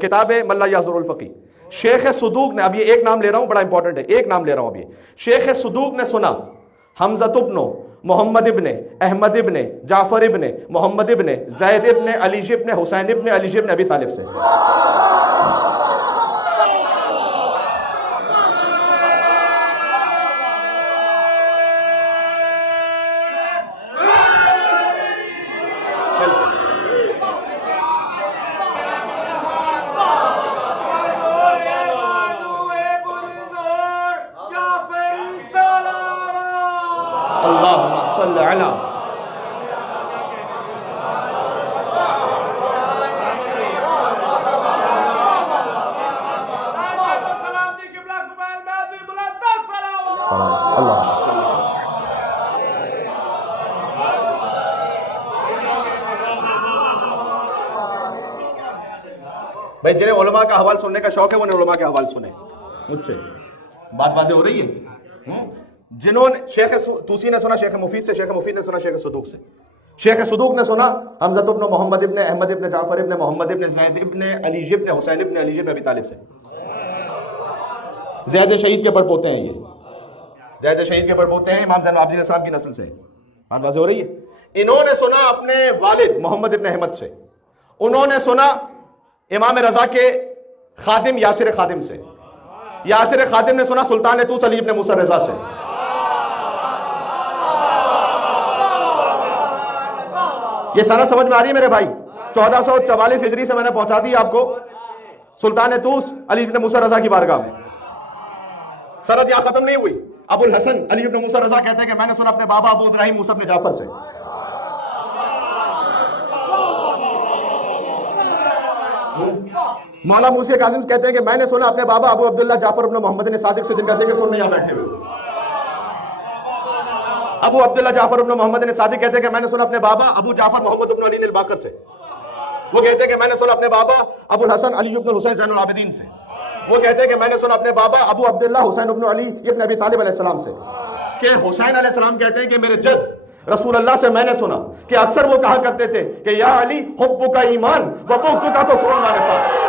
किताब मल्ला याज़ुरुल फ़क़ी। शेख सदूक ने, अब ये एक नाम ले रहा हूं, बड़ा इंपॉर्टेंट है, एक नाम ले रहा हूं अभी। शेख सदूक ने सुना हमज़ा इब्न मोहम्मद इब्ने अहमद इब्ने जाफर इब्ने मोहम्मद इब्ने ज़ैद इब्ने अली इब्ने हुसैन इब्ने अली इब्ने अबी तालिब से। भाई जिन्हें उलमा का हवाल सुनने का शौक है वो उलमा के हवाल सुने मुझसे। बात वाज़ेह हो रही है। जिन्होंने शेख तूसी ने सुना शेख मुफीद से, शेख मुफीद ने सुना शेख सदूक से। शेख सदूक ने सुना हमज़ा इब्न मोहम्मद इब्न अहमद इब्न जाफर इब्न मोहम्मद इब्न ज़ैद इब्न अली इब्न हुसैन इब्न अली इब्न अबी तालिब से। ज़ैद शहीद के परपोते हैं ये, ज़ैद शहीद के परपोते हैं इमाम ज़ैनुल आबिदीन अलैहिस्सलाम की नस्ल से। बात वाज़ेह हो रही है। इन्होंने सुना अपने वालिद मोहम्मद इब्न अहमद से, उन्होंने सुना इमाम रजा के खादिम यासिर खादिम से, यासिर खादिम ने सुना सुल्तान तूस अली इब्न मूसा रजा से। ये सारा समझ में आ रही है मेरे भाई? 1444 हिजरी से मैंने पहुंचा दी आपको सुल्तान तूस अली इब्न मूसा रजा की बारगाह में। सनद यहां खत्म नहीं हुई। अबुल हसन अली इब्न मूसा रजा कहते हैं कि मैंने सुना अपने बाबा अबू इब्राहिम मूसा इब्न जाफर से। मौला मूसी कासिम कहते हैं कि मैंने सुना अपने बाबा अबू अब्दुल्ला जाफर इब्न मोहम्मद ने सादिक से, जिनका जिक्र सुनने यहां बैठे हुए। अबू अब्दुल्ला जाफर इब्न मोहम्मद ने सादिक कहते हैं कि मैंने सुना अपने बाबा अबू जाफर मोहम्मद इब्न अली अल-बाकर से। वो कहते हैं कि मैंने सुना अपने बाबा अबुल हसन अली इब्न हुसैन ज़ैनुल आबिदीन से। वो कहते हैं कि मैंने सुना अपने बाबा अबू अब्दुल्ला हुसैन इब्न अली इब्न अबी तालिब अलैहिस्सलाम से, कि हुसैन अलैहिस्सलाम कहते हैं कि मेरे जद रसूल अल्लाह से मैंने सुना कि अक्सर वो कहा करते थे कि या अली हुब्बुका ईमान व बुग़्ज़ुका कुफ़्रुन व निफ़ाक़।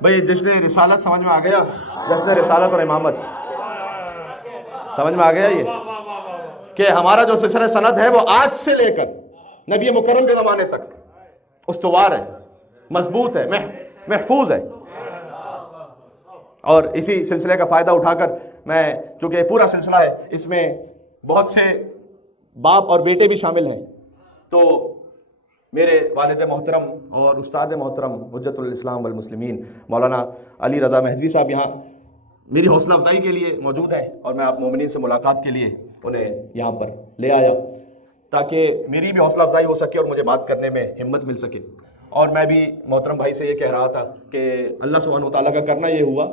भाई जश्न रिसालत समझ में आ गया? जश्न रिसालत और इमामत समझ में आ गया? ये कि हमारा जो सिलसिला सनद है वो आज से लेकर नबी मुकर्रम के ज़माने तक उस्तवार है, मजबूत है, महफूज है। और इसी सिलसिले का फ़ायदा उठाकर मैं, चूँकि पूरा सिलसिला है, इसमें बहुत से बाप और बेटे भी शामिल हैं, तो मेरे वालिद मोहतरम और उस्ताद मोहतरम हुज्जतुल इस्लाम वल मुस्लिमीन मौलाना अली रज़ा महदवी साहब यहाँ मेरी हौसला अफजाई के लिए मौजूद हैं, और मैं आप मोमिनीन से मुलाकात के लिए उन्हें यहाँ पर ले आया ताकि मेरी भी हौसला अफजाई हो सके और मुझे बात करने में हिम्मत मिल सके। और मैं भी मोहतरम भाई से ये कह रहा था कि अल्लाह सुब्हानहू व तआला का करना ये हुआ,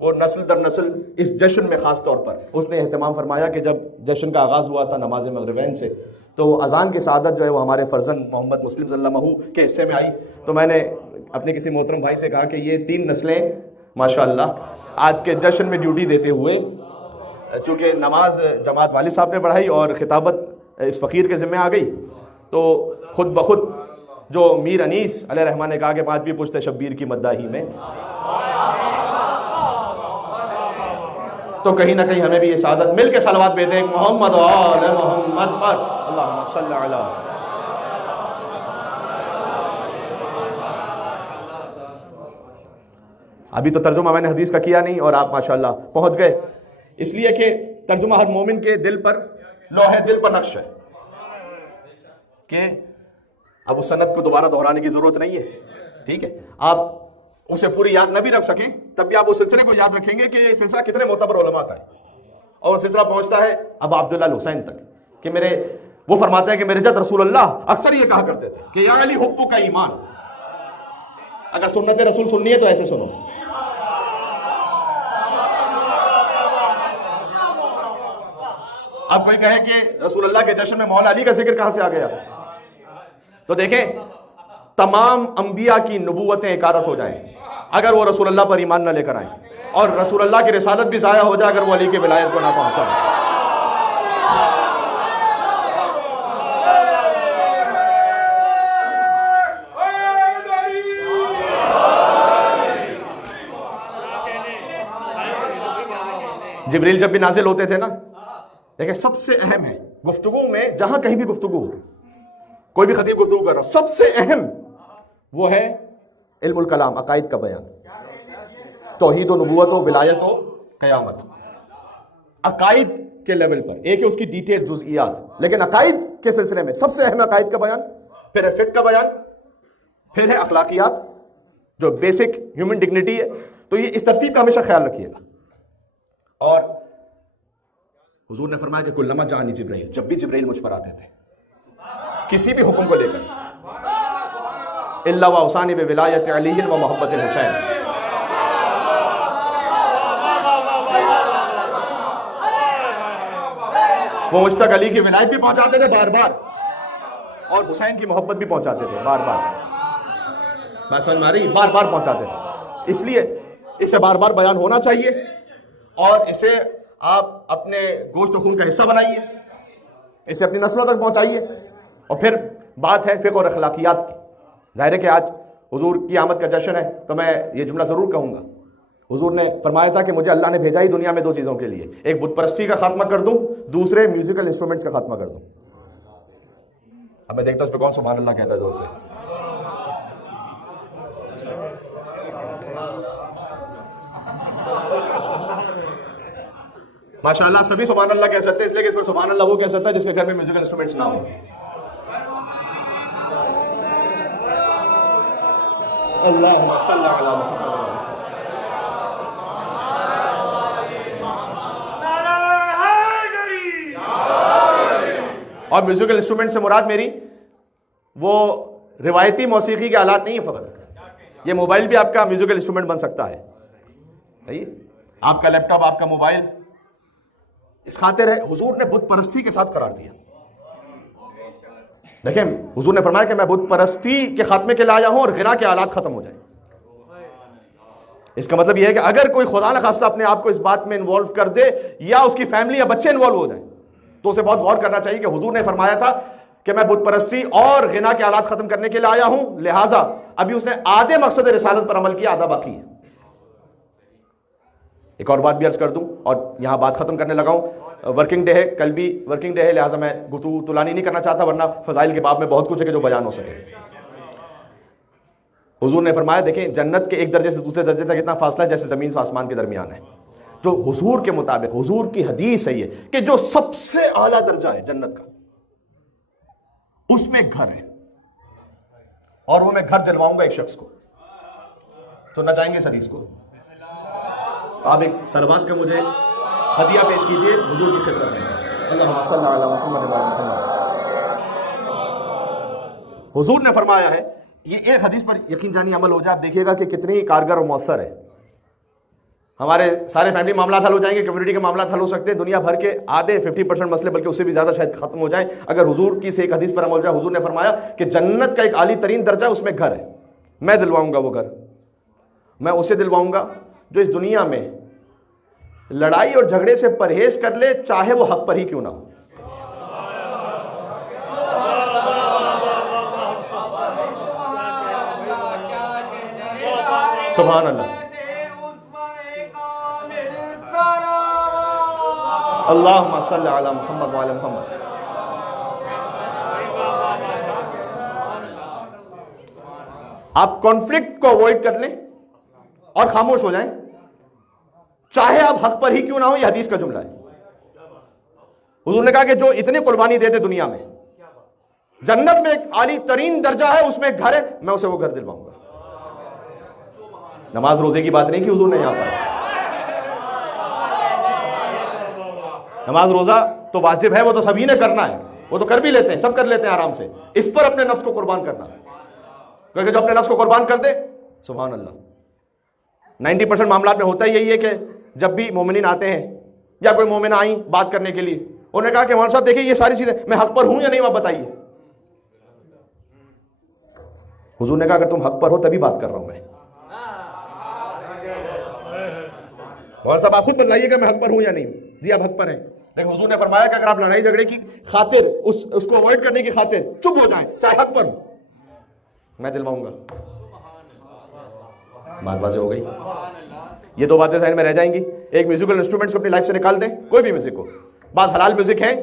और नस्ल दर नस्ल इस जश्न में ख़ास तौर पर उसने एहतमाम फरमाया कि जब जश्न का आगाज़ हुआ था नमाज मगरिबैन से, तो अज़ान की सआदत जो है वो हमारे फ़र्जंद मोहम्मद मुस्लिम सल्लल्लाहु के हिस्से में आई। तो मैंने अपने किसी मोहतरम भाई से कहा कि ये 3 नस्लें माशाअल्लाह आज के जश्न में ड्यूटी देते हुए, चूँकि नमाज जमात वालिद साहब ने पढ़ाई और खिताबत इस फ़कीर के ज़िम्मे आ गई, तो खुद ब खुद जो मीर अनीस अलैहि रहमान ने कहा कि 5वीं पुश्त शब्बीर की मद्दाही में, तो कहीं ना कहीं हमें भी ये सादत मिल के सलवात भेजें मोहम्मद व आले मोहम्मद पर, अल्लाहुम्मा सल्ली अला। अभी तो तर्जुमा मैंने हदीस का किया नहीं और आप माशाअल्लाह पहुंच गए, इसलिए कि तर्जुमा हर मोमिन के दिल पर, लोहे दिल पर नक्श है कि अब उस सनद को दोबारा दोहराने की जरूरत नहीं है। ठीक है, आप उसे पूरी याद न भी रख सकें तब भी आप उस सिलसिले को याद रखेंगे कि ये सिलसिला कितने मोतबर उलमा का है। और वो सिलसिला पहुंचता है अब अब्दुल्ला हुसैन तक कि मेरे, वो फरमाते हैं कि मेरे जद रसूल अल्लाह अक्सर ये कहा करते थे कि या अली हुब्बु का ईमान। अगर सुन्नत रसूल सुननी है तो ऐसे सुनो। अब कोई कहे कि रसूल अल्लाह के जश्न में मौला अली का जिक्र कहां से आ गया, तो देखें तमाम अंबिया की नबूवतें इकारत हो जाएं अगर वो रसूल अल्लाह पर ईमान न लेकर आए, और रसूल अल्लाह की रिसालत भी ज़ाया हो जाए अगर वो अली के विलायत को ना पहुंचाए। जिब्रील जब भी नाजिल होते थे ना, देखिए सबसे अहम है गुफ्तगू में, जहां कहीं भी गुफ्तगू हो, कोई भी खतीब गुफ्तगू कर रहा, सबसे अहम वो है इल्मुल कलाम, अकायद का बयान, तौहीद व नबूवत व विलायत व क़यामत। अकायद के लेवल पर एक है उसकी डिटेल जुज़इयात, लेकिन अकायद के सिलसिले में सबसे अहम अकायद का बयान, फिर है फ़िक़्ह का बयान, फिर है अखलाकियात, जो बेसिक ह्यूमन डिग्निटी है। तो ये इस तरतीब का हमेशा ख्याल रखिएगा। और हुजूर ने फरमाया कि कुल्लमा जानी जिब्राइल, जब भी जिब्राइल मुझ पर आते थे किसी भी हुक्म को लेकर, इल्ला व औसानी बि विलायत अली व मोहब्बत हुसैन, वो मुझ तक अली की विलायत भी पहुंचाते थे बार बार, और हुसैन की मोहब्बत भी पहुंचाते थे बार बार। बात समझ में आ रही? बार बार पहुंचाते थे। इसलिए इसे बार बार बयान होना चाहिए और इसे आप अपने गोश्त खून का हिस्सा बनाइए, इसे अपनी नस्लों तक पहुंचाइए। और फिर बात है फ़िक़्ह और अखलाकियात की। ज़ाहिर है कि आज हुजूर की आमद का जश्न है, तो मैं ये जुमला ज़रूर कहूँगा। हुजूर ने फरमाया था कि मुझे अल्लाह ने भेजा ही दुनिया में दो चीज़ों के लिए, एक बुत परस्ती का खात्मा कर दूँ, दूसरे म्यूजिकल इंस्ट्रूमेंट्स का खात्मा कर दूँ। अब मैं देखता हूँ उस पर कौन सुभान अल्लाह कहता है जोर से। माशाअल्लाह आप सभी सुभान अल्लाह कह सकते हैं, इसलिए कि इस पर सुभान अल्लाह वो कह सकता है जिसके घर में म्यूजिकल इंस्ट्रूमेंट्स ना हो। अल्लाहुम्मा सल्ली अला मुहम्मद। और म्यूजिकल इंस्ट्रूमेंट से मुराद मेरी वो रिवायती मौसीकी के आलात नहीं है फकत। ये मोबाइल भी आपका म्यूजिकल इंस्ट्रूमेंट बन सकता है। आपका लैपटॉप, आपका मोबाइल, इस खातिर है हुजूर ने बुत परस्ती के साथ करार दिया। देखें, हुजूर ने फरमाया कि मैं बुत परस्ती के खात्मे के लिए आया हूं और गिना के आलात खत्म हो जाए। इसका मतलब यह है कि अगर कोई खुदा न खास्ता अपने आप को इस बात में इन्वॉल्व कर दे या उसकी फैमिली या बच्चे इन्वॉल्व हो जाए, तो उसे बहुत गौर करना चाहिए कि हुजूर ने फरमाया था कि मैं बुत परस्ती और गिना के आलात खत्म करने के लिए आया हूं, लिहाजा अभी उसने आधे मकसद रिसालत पर अमल किया, आधा बाकी है। एक और बात भी अर्ज कर दूं और यहां बात खत्म करने लगा हूं। वर्किंग डे है, कल भी वर्किंग डे है, लिहाजा मैं गुफ्तगू तुलानी नहीं करना चाहता, वरना फजाइल के बाब में बहुत कुछ है कि जो बयान हो सके। हुजूर ने फरमाया, देखें जन्नत के एक दर्जे से दूसरे दर्जे तक इतना फासला है जैसे जमीन से आसमान के दरमियान है। जो हुजूर के मुताबिक, हुजूर की हदीस है ये कि जो सबसे आला दर्जा है जन्नत का, उसमें घर है, और वो मैं घर दिलवाऊंगा एक शख्स को। सुनना चाहेंगे इस हदीस को? तो आप एक सलवात का मुझे हदिया पेश कीजिए हुजूर की खिदमत में। अल्लाहुम्मा सल्ली अला मुहम्मद व अला मुहम्मद। हुजूर ने फरमाया है, ये एक हदीस पर यकीन जानी अमल हो जाए, आप देखिएगा कि कितनी कारगर और मौसर है। हमारे सारे फैमिली मामला हल हो जाएंगे, कम्युनिटी के मामला हल हो सकते हैं, दुनिया भर के आधे 50% मसले, बल्कि उससे भी ज्यादा शायद खत्म हो जाए अगर हुजूर की से एक हदीस पर अमल हो जाए। हुजूर ने फरमाया कि जन्नत का एक आली तरीन दर्जा, उसमें घर है, मैं दिलवाऊंगा वो घर। मैं उसे दिलवाऊंगा जो इस दुनिया में लड़ाई और झगड़े से परहेज कर ले, चाहे वो हक पर ही क्यों ना हो। सुभान अल्लाह। अल्लाहुम्मा सल्ली अला मुहम्मद व अला मुहम्मद। आप कॉन्फ्लिक्ट को अवॉइड कर लें और खामोश हो जाएं, चाहे आप हक पर ही क्यों ना हो। यह हदीस का जुमला है। हुजूर ने कहा कि जो इतनी कुर्बानी दे दे दुनिया में, जन्नत में एक आली तरीन दर्जा है, उसमें घर है, मैं उसे वो घर दिलवाऊंगा। नमाज रोजे की बात नहीं की हुजूर ने यहां पर। नमाज रोजा तो वाजिब है, वो तो सभी ने करना है, वो तो कर भी लेते हैं, सब कर लेते हैं आराम से। इस पर अपने नफ्स को कुर्बान करना, क्योंकि जो अपने नफ्स को कुर्बान कर दे, सुभान अल्लाह। 90% मामला में होता ही यही है कि जब भी मोमिनीन आते हैं या कोई मोमिना आई बात करने के लिए, उन्होंने कहा कि हमारे साथ देखिए ये सारी चीजें, मैं हक पर हूं या नहीं, आप बताइए। हुजूर ने कहा अगर तुम हक पर हो तभी बात कर रहा हूं मैं। मौलाना साहब आप खुद बताइएगा मैं हक पर हूं या नहीं। जी आप हक पर हैं। लेकिन हुजूर ने फरमाया कि अगर आप लड़ाई झगड़े की खातिर, उसको अवॉइड करने की खातिर चुप हो जाएं, चाहे हक पर हो, मैं दिलवाऊंगा। बात वाज़ेह हो गई। ये दो बातें ज़हन में रह जाएंगी। एक, म्यूजिकल इंस्ट्रूमेंट्स को अपनी लाइफ से निकाल दें, कोई भी म्यूजिक को। बात हलाल म्यूजिक है,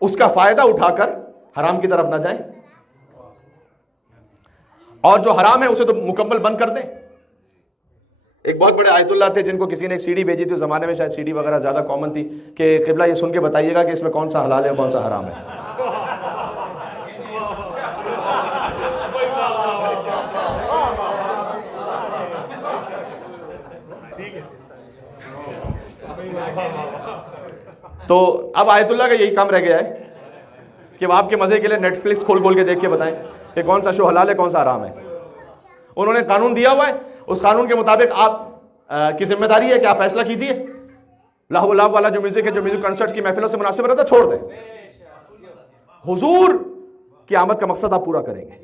उसका फायदा उठाकर हराम की तरफ ना जाएं, और जो हराम है उसे तो मुकम्मल बंद कर दें। एक बहुत बड़े आयतुल्लाह थे जिनको किसी ने एक सीडी भेजी थी, उस जमाने में शायद सीडी वगैरह ज्यादा कॉमन थी, कि किबला ये सुन के बताइएगा कि इसमें कौन सा हलाल है और कौन सा हराम है। तो अब आयतुल्लाह का यही काम रह गया है कि वो आपके मजे के लिए नेटफ्लिक्स खोल खोल के देख के बताएं कि कौन सा शो हलाल है कौन सा हराम है। उन्होंने कानून दिया हुआ है, उस कानून के मुताबिक आप की जिम्मेदारी है कि आप फैसला कीजिए। लाहौ लाभ वाला जो म्यूजिक है, जो म्यूजिक कंसर्ट की महफिलों से मुनासिब रहता है, छोड़ दें। हुजूर की आमद का मकसद आप पूरा करेंगे।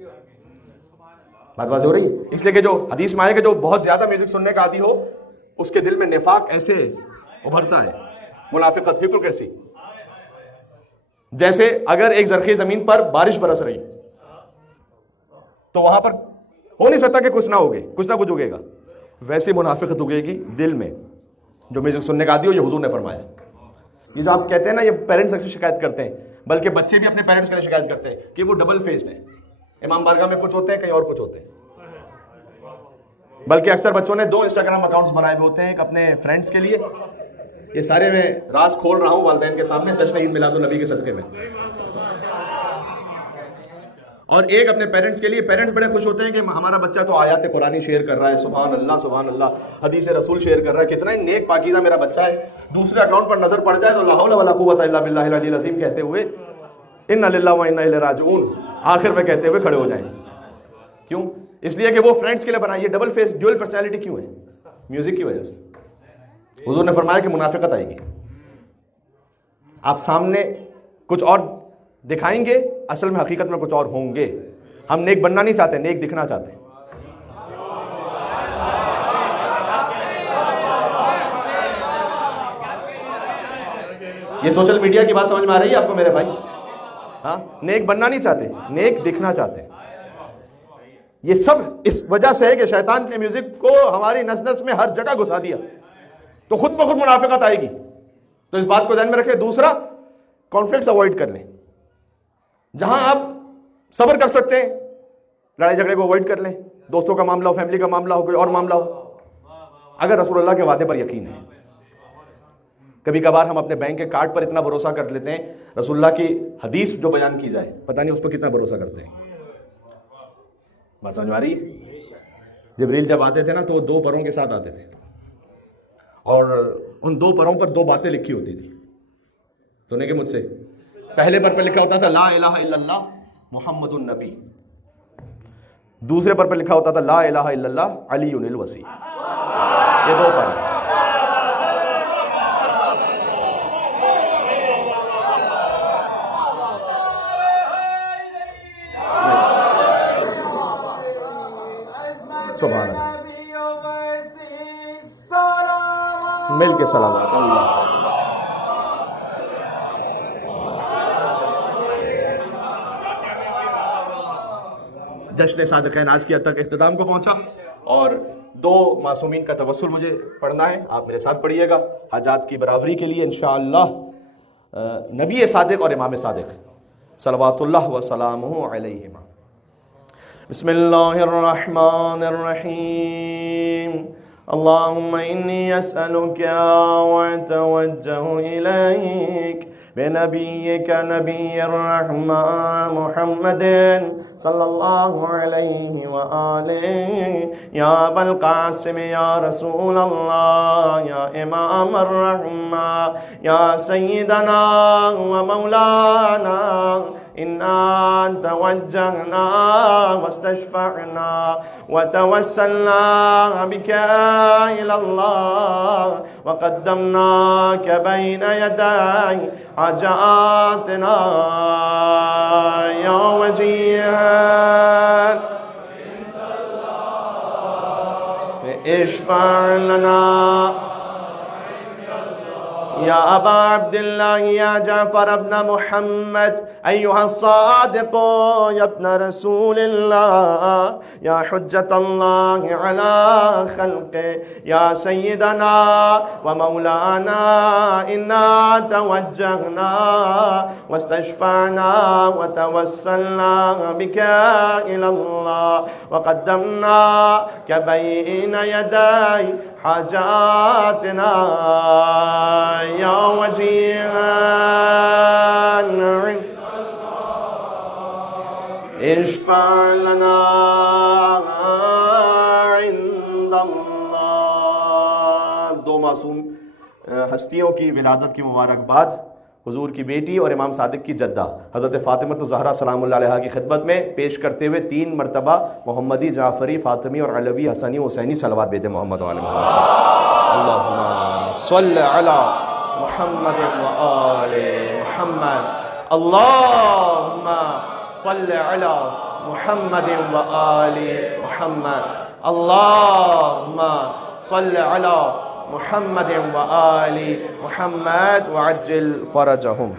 बात वाज़ेह हो रही है? इसलिए कि जो हदीस में आए कि जो बहुत ज्यादा म्यूजिक सुनने का आदी हो उसके दिल में निफाक ऐसे उभरता है, मुनाफिकत, हिपोक्रेसी। जैसे अगर एक जरखी जमीन पर बारिश बरस रही तो वहां पर हो नहीं सकता कि कुछ ना उगे, कुछ ना कुछ उगेगा, वैसी मुनाफिकत उगेगी दिल में जो म्यूजिक सुनने का आदी हो। ये हुजूर ने फरमाया। ये जो आप कहते हैं ना, ये पेरेंट्स अक्सर शिकायत करते हैं, बल्कि बच्चे भी अपने पेरेंट्स के लिए शिकायत करते हैं कि वो डबल फेस्ड है। इमाम बारगाह में कुछ होते हैं, कहीं और कुछ होते हैं। बल्कि अक्सर बच्चों ने 2 इंस्टाग्राम अकाउंट्स बनाए हुए होते हैं, एक अपने फ्रेंड्स के लिए, ये सारे मैं राज खोल रहा हूं वालिदैन के सामने जश्न ईद मिलादुन नबी के सदके में, और एक अपने पेरेंट्स के लिए। पेरेंट्स बड़े खुश होते हैं कि हमारा बच्चा तो आयत कुरानी शेयर कर रहा है, सुभान अल्लाह, हदीस रसूल शेयर कर रहा है, कितना ही नेक पाकीज़ा मेरा बच्चा है। दूसरे अकाउंट पर नजर पड़ जाए तो ला हौला वला कुव्वता इल्ला बिल्लाहिल अलील अज़ीम कहते हुए इन्ना लिल्लाहि व इन्ना इलैहि राजिऊन आखिर में कहते हुए खड़े हो जाएं। क्यों? इसलिए कि वो फ्रेंड्स के लिए बनाई। ये डबल फेस, ड्यूअल पर्सनैलिटी क्यों है? म्यूजिक की वजह से। हुजूर ने फरमाया कि मुनाफिकत आएगी, आप सामने कुछ और दिखाएंगे, असल में हकीकत में कुछ और होंगे। हम नेक बनना नहीं चाहते, नेक दिखना चाहते हैं। ये सोशल मीडिया की बात समझ में आ रही है आपको मेरे भाई? हाँ, नेक बनना नहीं चाहते, नेक दिखना चाहते हैं। ये सब इस वजह से है कि शैतान ने म्यूजिक को हमारी नस नस में हर जगह घुसा दिया, तो खुद ब खुद मुनाफिकत आएगी। तो इस बात को ध्यान में रखें। दूसरा, कॉन्फ्लिक्ट्स अवॉइड कर लें। जहां आप सब्र कर सकते हैं, लड़ाई झगड़े को अवॉइड कर लें। दोस्तों का मामला हो, फैमिली का मामला हो, कोई और मामला हो, अगर रसूलुल्लाह के वादे पर यकीन है। कभी कभार हम अपने बैंक के कार्ड पर इतना भरोसा कर लेते हैं, रसूलुल्लाह की हदीस जो बयान की जाए पता नहीं उस पर कितना भरोसा करते हैं। बात समझ में आ रही है? जिब्रील जब आते थे ना तो वो 2 परों के साथ आते थे, और उन 2 परों पर 2 बातें लिखी होती थी। सुने कि मुझसे, पहले पर लिखा होता था ला इलाहा इल्लल्लाह मुहम्मदुन नबी, दूसरे पर लिखा होता था ला इलाहा इल्लल्लाह अलीयुल वसी। ये 2 पर। सुभान अल्लाह, मिल के सलावत अल्लाह। जश्न सादिक़ैन आज की हद तक इख्तिताम को पहुंचा, और 2 मासूमीन का तवस्सुल मुझे पढ़ना है, आप मेरे साथ पढ़िएगा हाजात की बराबरी के लिए इंशाअल्लाह। नबी सादिक़ और इमाम सादिक़ सलवातुल्लाह व सलामुहु अलैहिमा। बिस्मिल्लाहिर्रहमानिर्रहीम। अल्लाहुम्मा इन्नी अस्अलुका व अतवज्जहु इलैक बिनबिय्यिका नबिय्यिर रहमा मुहम्मदिन सल्लल्लाहु अलैहि व आलिहि या अबल कासिम या रसूल अल्लाह या इमाम अर्रहमा या सय्यदना व मौलाना इन्ना तवज्जहना वस्तशफअना व तवस्सलना बिका इलल्लाह व क़द्दमनाका बैन यदै हाजातना या वजीहन इश्फ़अ लना या अबा अब्दुल्लाह या जाफर इब्न मुहम्मद अय्युहा सादिक़ या इब्न रसूलिल्लाह या हुज्जतल्लाह अला खल्क़ि या सय्यदना व मौलाना इन्ना तवज्जहना वस्तशफ़अना व तवस्सलना बिका इलल्लाह व क़द्दमनाका बैन यदै हाजातना या वजीहन इश्फ़अ लना इंदल्लाह। 2 मासूम हस्तियों की विलादत की मुबारकबाद हुजूर की बेटी और इमाम सादिक की जद्दा हज़रत फ़ातिमा ज़हरा सलामुल्लाह अलैहा की खिदमत में पेश करते हुए 3 मरतबा मोहम्मदी, जाफ़री, फ़ातिमी और अलवी, हसनी, हुसैनी सलवात भेजे मोहम्मद व आले मोहम्मद। अल्लाहुम्मा सल्लि अला मुहम्मद व आले मुहम्मद। अल्लाहुम्मा सल्लि अला मुहम्मद व आले मुहम्मद। अल्लाहुम्मा सल्लि अला मुहम्मद व आले मुहम्मद व अज्जिल फ़रजहुम।